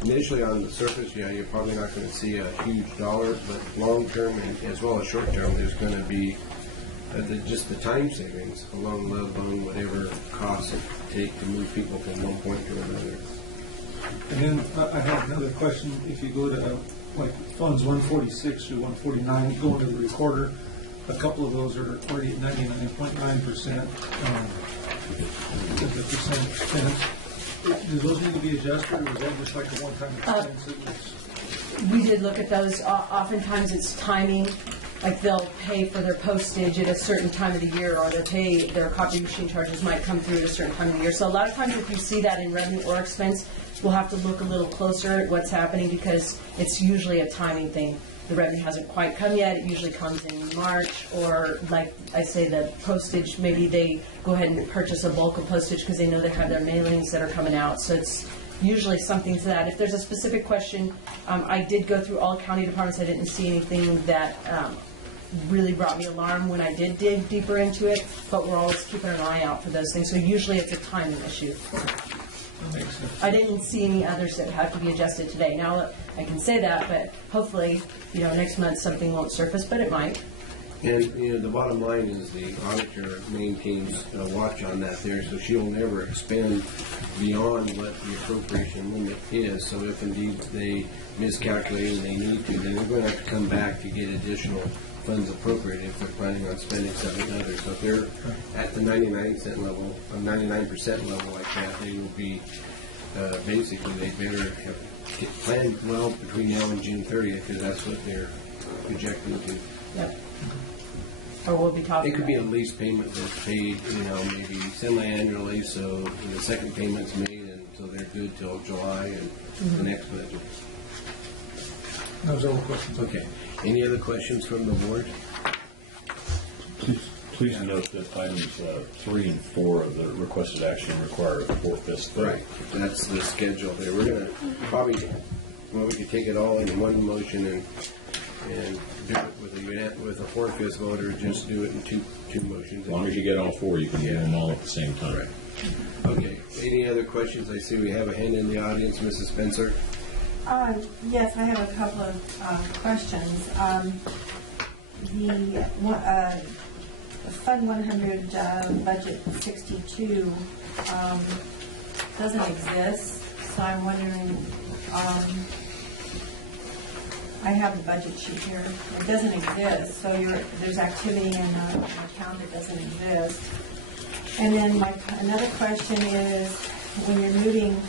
initially on the surface, you're probably not going to see a huge dollar, but long term and as well as short term, there's going to be just the time savings along, let alone whatever costs it take to move people from one point to another. And then I have another question. If you go to like funds 146 through 149, go into the recorder, a couple of those are already at 99.9%. The percent expense. Do those need to be adjusted, or is that just like a one-time expense? We did look at those. Oftentimes it's timing. Like they'll pay for their postage at a certain time of the year, or they'll pay their copy machine charges might come through at a certain time of the year. So a lot of times if you see that in revenue or expense, we'll have to look a little closer at what's happening, because it's usually a timing thing. The revenue hasn't quite come yet. It usually comes in March, or like I say, the postage, maybe they go ahead and purchase a bulk of postage because they know they have their mailings that are coming out. So it's usually something to that. If there's a specific question, I did go through all county departments. I didn't see anything that really brought me alarm when I did dig deeper into it, but we're always keeping an eye out for those things. So usually it's a timing issue. I didn't see any others that have to be adjusted today. Now I can say that, but hopefully, next month something won't surface, but it might. And, the bottom line is the auditor maintains a watch on that there, so she'll never expend beyond what the appropriation limit is. So if indeed they miscalculate and they need to, then they're going to have to come back to get additional funds appropriated if they're planning on spending something other. So if they're at the 99% level, like that, they will be, basically, they better have planned well between now and June 30th, because that's what they're projecting to. Yep. Or we'll be talking. It could be a lease payment that's paid, maybe semi-annually, so the second payment's made, and so they're good till July and the next budget. Those are all the questions. Okay. Any other questions from the board? Please note that items 3 and 4 of the requested action require a 4/5 vote. Right. That's the schedule there. We're going to probably, we could take it all in one motion and do it with a 4/5 vote, or just do it in two motions. As long as you get all 4, you can do them all at the same time. Right. Okay. Any other questions? I see we have a hand in the audience, Mrs. Spencer. Yes, I have a couple of questions. The Fund 100 budget 62 doesn't exist, so I'm wondering. I have the budget sheet here. It doesn't exist, so there's activity in an account that doesn't exist. And then another question is, when you're moving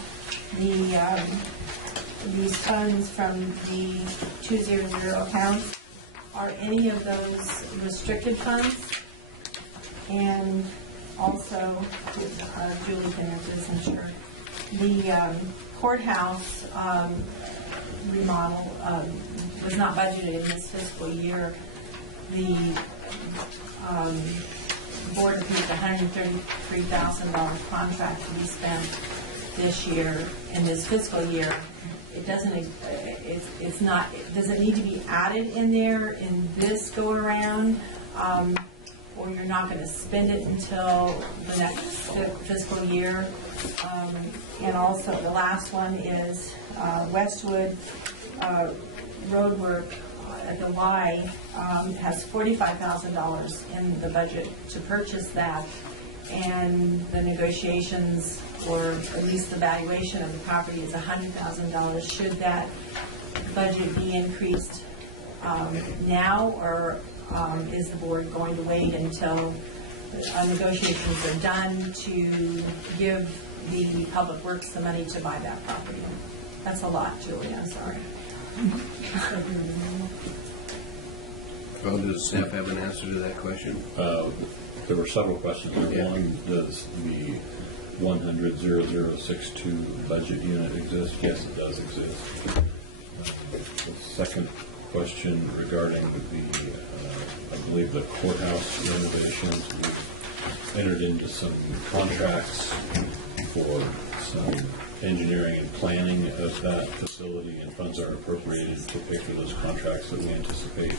these funds from the 200 accounts, are any of those restricted funds? And also, Julie can answer this, I'm sure. The courthouse remodel was not budgeted in this fiscal year. The board approved a $133,000 contract to be spent this year, in this fiscal year. It doesn't, it's not, does it need to be added in there in this go around? Or you're not going to spend it until the next fiscal year? And also the last one is Westwood road work at the Y has $45,000 in the budget to purchase that, and the negotiations, or at least the valuation of the property, is $100,000. Should that budget be increased now, or is the board going to wait until negotiations are done to give the Public Works the money to buy that property? That's a lot, Julie, I'm sorry. Well, does staff have an answer to that question? There were several questions. One, does the 100-0062 budget unit exist? Yes, it does exist. The second question regarding I believe the courthouse renovations, we've entered into some contracts for some engineering and planning of that facility, and funds are appropriated to pay for those contracts that we anticipate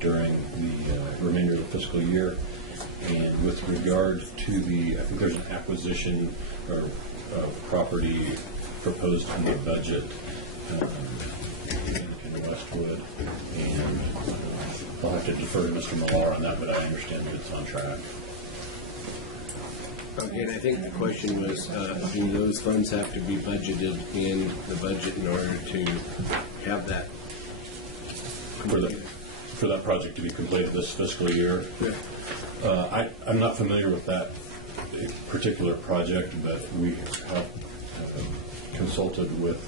during the remainder of the fiscal year. And with regard to I think there's an acquisition or property proposed in the budget in Westwood, and I'll have to defer to Mr. Millar on that, but I understand that it's on track. Okay, and I think the question was, do those funds have to be budgeted in the budget in order to have that for that project to be completed this fiscal year? Yeah. I'm not familiar with that particular project, but we have consulted with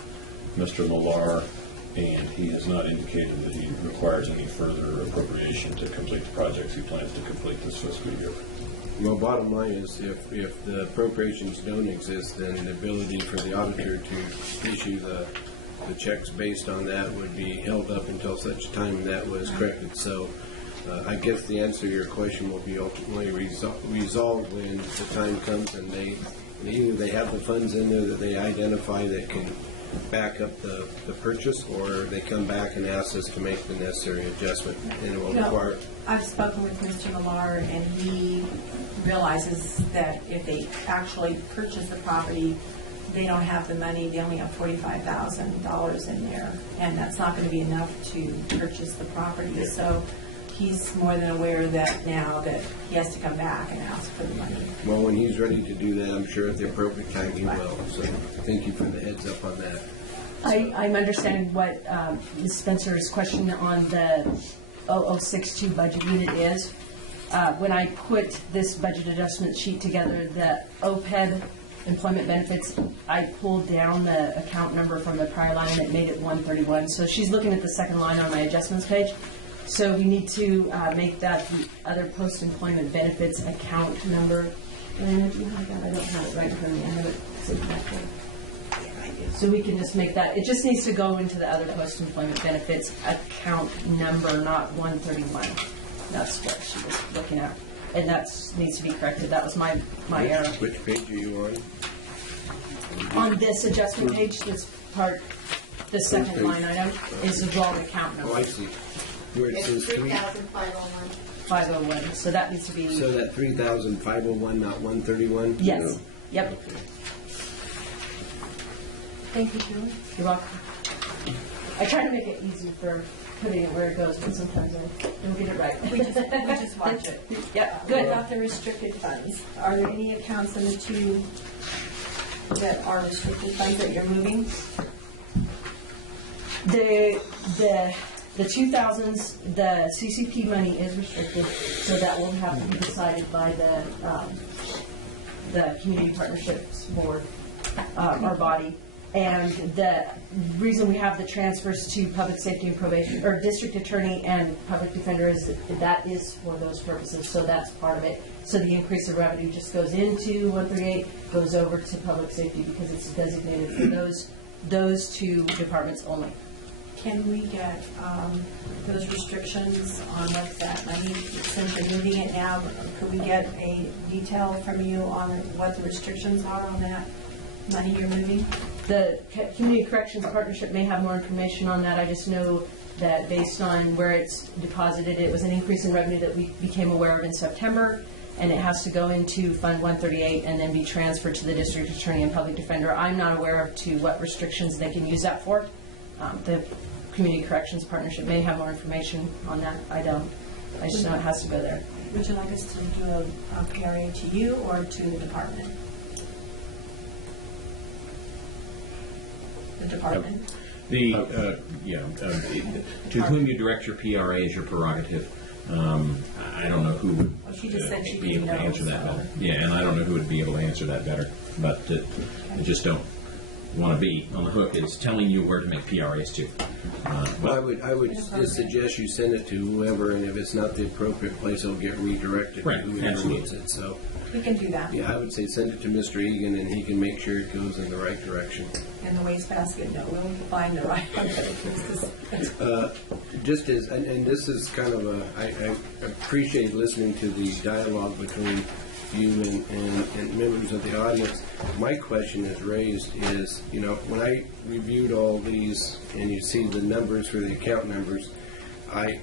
Mr. Millar, and he has not indicated that he requires any further appropriation to complete the projects he plans to complete this fiscal year. Well, bottom line is, if the appropriations don't exist, then the ability for the auditor to issue the checks based on that would be held up until such time that was corrected. So I guess the answer to your question will be ultimately resolved when the time comes, and either they have the funds in there that they identify that can back up the purchase, or they come back and ask us to make the necessary adjustment, and it will require. I've spoken with Mr. Millar, and he realizes that if they actually purchase the property, they don't have the money. They only have $45,000 in there, and that's not going to be enough to purchase the property. So he's more than aware of that now, that he has to come back and ask for the money. Well, when he's ready to do that, I'm sure at the appropriate time he will. So thank you for the heads up on that. I'm understanding what Ms. Spencer's question on the 0062 budget unit is. When I put this budget adjustment sheet together, the OPEB employment benefits, I pulled down the account number from the prior line and it made it 131. So she's looking at the second line on my adjustments page. So we need to make that the other post-employment benefits account number. And if you have that, I don't have it right in front of me. I have it sitting back there. So we can just make that, it just needs to go into the other post-employment benefits account number, not 131. That's what she was looking at. And that needs to be corrected. That was my error. Which page are you on? On this adjustment page, this part, the second line item is the wrong account number. Oh, I see. Where it says 3,501. 501. So that needs to be. So that 3,501, not 131? Yes. Yep. Thank you, Julie. You're welcome. I try to make it easy for putting it where it goes, but sometimes I don't get it right. We just watch it. Yep. Good. Good. About the restricted funds, are there any accounts in the two that are restricted funds that you're moving? The 2000s, the CCP money is restricted, so that will have to be decided by the Community Partnerships Board, our body. And the reason we have the transfers to public safety and probation, or district attorney and public defender, is that is for those purposes, so that's part of it. So the increase of revenue just goes into 138, goes over to public safety because it's designated for those two departments only. Can we get those restrictions on what that money, since you're moving it now, could we get a detail from you on what the restrictions are on that money you're moving? The Community Corrections Partnership may have more information on that. I just know that based on where it's deposited, it was an increase in revenue that we became aware of in September, and it has to go into Fund 138 and then be transferred to the District Attorney and Public Defender. I'm not aware of to what restrictions they can use that for. The Community Corrections Partnership may have more information on that. I don't. I just know it has to go there. Would you like us to do a PRA to you or to the department? The department. To whom you direct your PRA is your prerogative. I don't know who would She just said she be able to didn't know, answer that so- better. Yeah, and I don't know who would be able to answer that better. But I just don't want to be on the hook. It's telling you where to make PRAs to. Well, I would just suggest you send it to whoever, and if it's not the appropriate place, it'll get redirected Right, to whoever absolutely. needs it. So, We can do that. yeah, I would say send it to Mr. Egan, and he can make sure it goes in the right direction. In the wastebasket, no, we'll find the right one. Just as, and this is kind of I appreciate listening to the dialogue between you and members of the audience. My question is raised is, when I reviewed all these and you see the numbers for the account numbers, I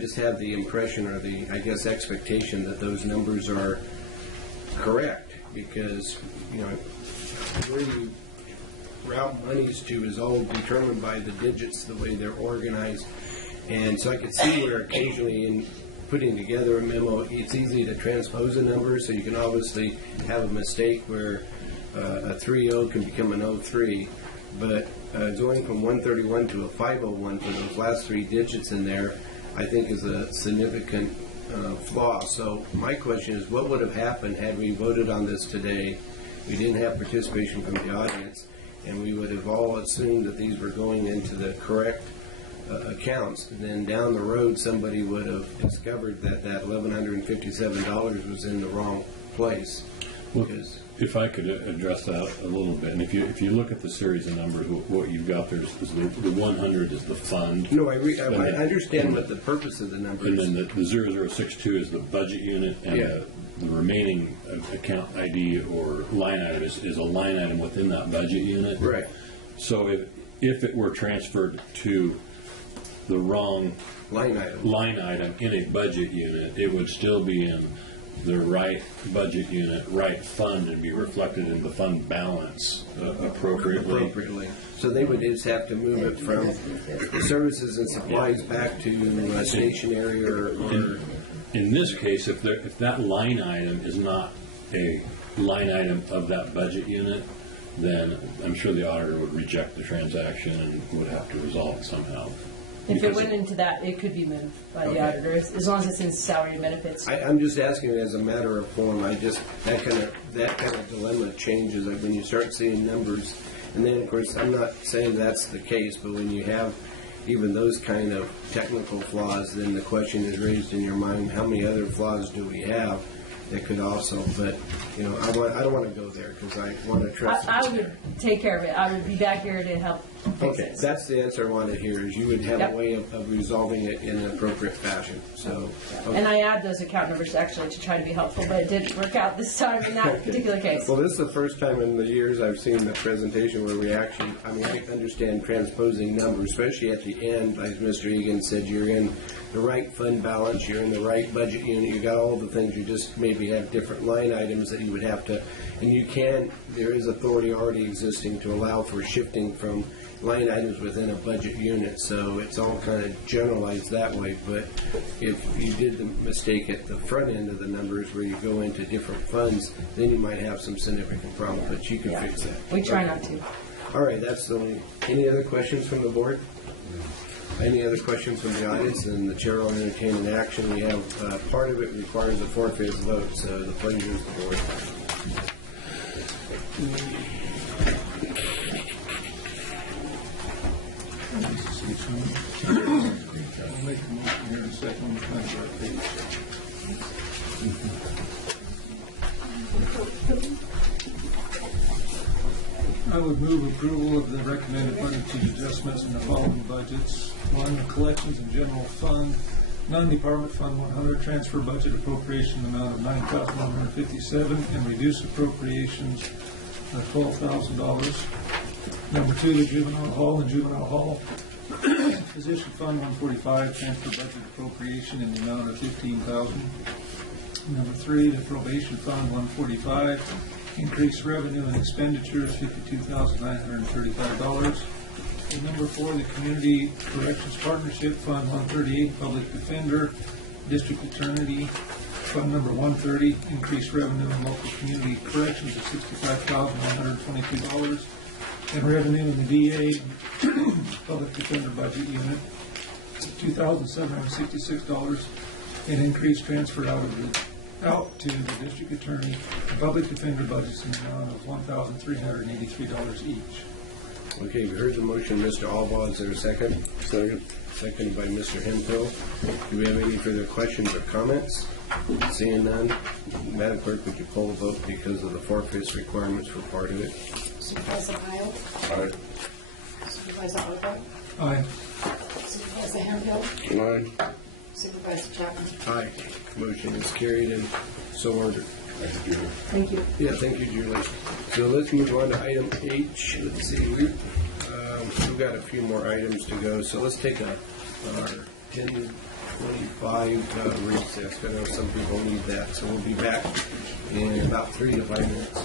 just have the impression or the, I guess, expectation that those numbers are correct because, where you route monies to is all determined by the digits, the way they're organized. And so I could see where occasionally in putting together a memo, it's easy to transpose a number, so you can obviously have a mistake where a 30 can become an 03. But going from 131 to a 501 for those last three digits in there, I think is a significant flaw. So my question is, what would have happened had we voted on this today? We didn't have participation from the audience, and we would have all assumed that these were going into the correct accounts. And then down the road, somebody would have discovered that $1,157 was in the wrong place. Well, if I could address that a little bit, and if you look at the series of numbers, what you've got there is the 100 is the fund. No, I understand what the purpose of the number is. And then the 0062 is the budget unit, and the remaining account ID or line item is a line item within that budget unit. Right. So if it were transferred to the wrong line item in a budget unit, it would still be in the right budget unit, right fund, and be reflected in the fund balance appropriately. So they would just have to move it from services and supplies back to stationery or In this case, if that line item is not a line item of that budget unit, then I'm sure the auditor would reject the transaction and would have to resolve it somehow. If it went into that, it could be moved by the auditor, as long as it's in salary and benefits. I'm just asking it as a matter of form. That kind of dilemma changes when you start seeing numbers. And then, of course, I'm not saying that's the case, but when you have even those kind of technical flaws, then the question is raised in your mind, how many other flaws do we have that could also, but, I don't want to go there because I want to trust. I would take care of it. I would be back here to help fix Okay, it. that's the answer I want to hear, is you would have Yep. a way of resolving it in an appropriate fashion, so. Okay. And I add those account numbers actually to try to be helpful, but it didn't work out this time in that particular case. Well, this is the first time in the years I've seen the presentation where we actually, I understand transposing numbers, especially at the end, as Mr. Egan said, you're in the right fund balance, you're in the right budget unit, you got all the things, you just maybe have different line items that you would have to, and there is authority already existing to allow for shifting from line items within a budget unit, so it's all kind of generalized that way, but if you did the mistake at the front end of the numbers where you go into different funds, then you might have some significant problems, but you can fix that. We try not to. All right, that's the only, any other questions from the board? Any other questions from the audience? And the chair will entertain an action. We have, part of it requires a 4/5 vote, so the pleasure is the board. I'll make a motion here in a second. I would move approval of the recommended budgeting adjustments in the following budgets. 1, collections and general fund, non-department fund 100, transfer budget appropriation amount of $9,157, and reduce appropriations of $12,000. Number 2, the juvenile hall and juvenile hall position fund 145, transfer budget appropriation in the amount of $15,000. Number 3, the probation fund 145, increase revenue and expenditures $52,935. And number 4, the community corrections partnership fund 138, public defender, district attorney fund number 130, increase revenue in local community corrections of $65,122. And revenue in the VA public defender budget unit $2,766, and increase transfer out to the district attorney and public defender budgets in the amount of $1,383 each. Okay, we heard the motion. Mr. Albaugh, is there a second? Second. Seconded by Mr. Hemphill. Do we have any further questions or comments? Seeing none, Madam Clerk, would you poll the vote because of the 4/5 requirements for part of it? Supervisor Heil? Aye. Supervisor Alba? Aye. Supervisor Hemphill? Aye. Supervisor Chapman? Aye. Motion is carried and so ordered. Thank you. Yeah, thank you, Julie. So let's move on to item H. Let's see, we've got a few more items to go, so let's take our 10:25 recess. I know some people need that, so we'll be back in about 3 to 5 minutes.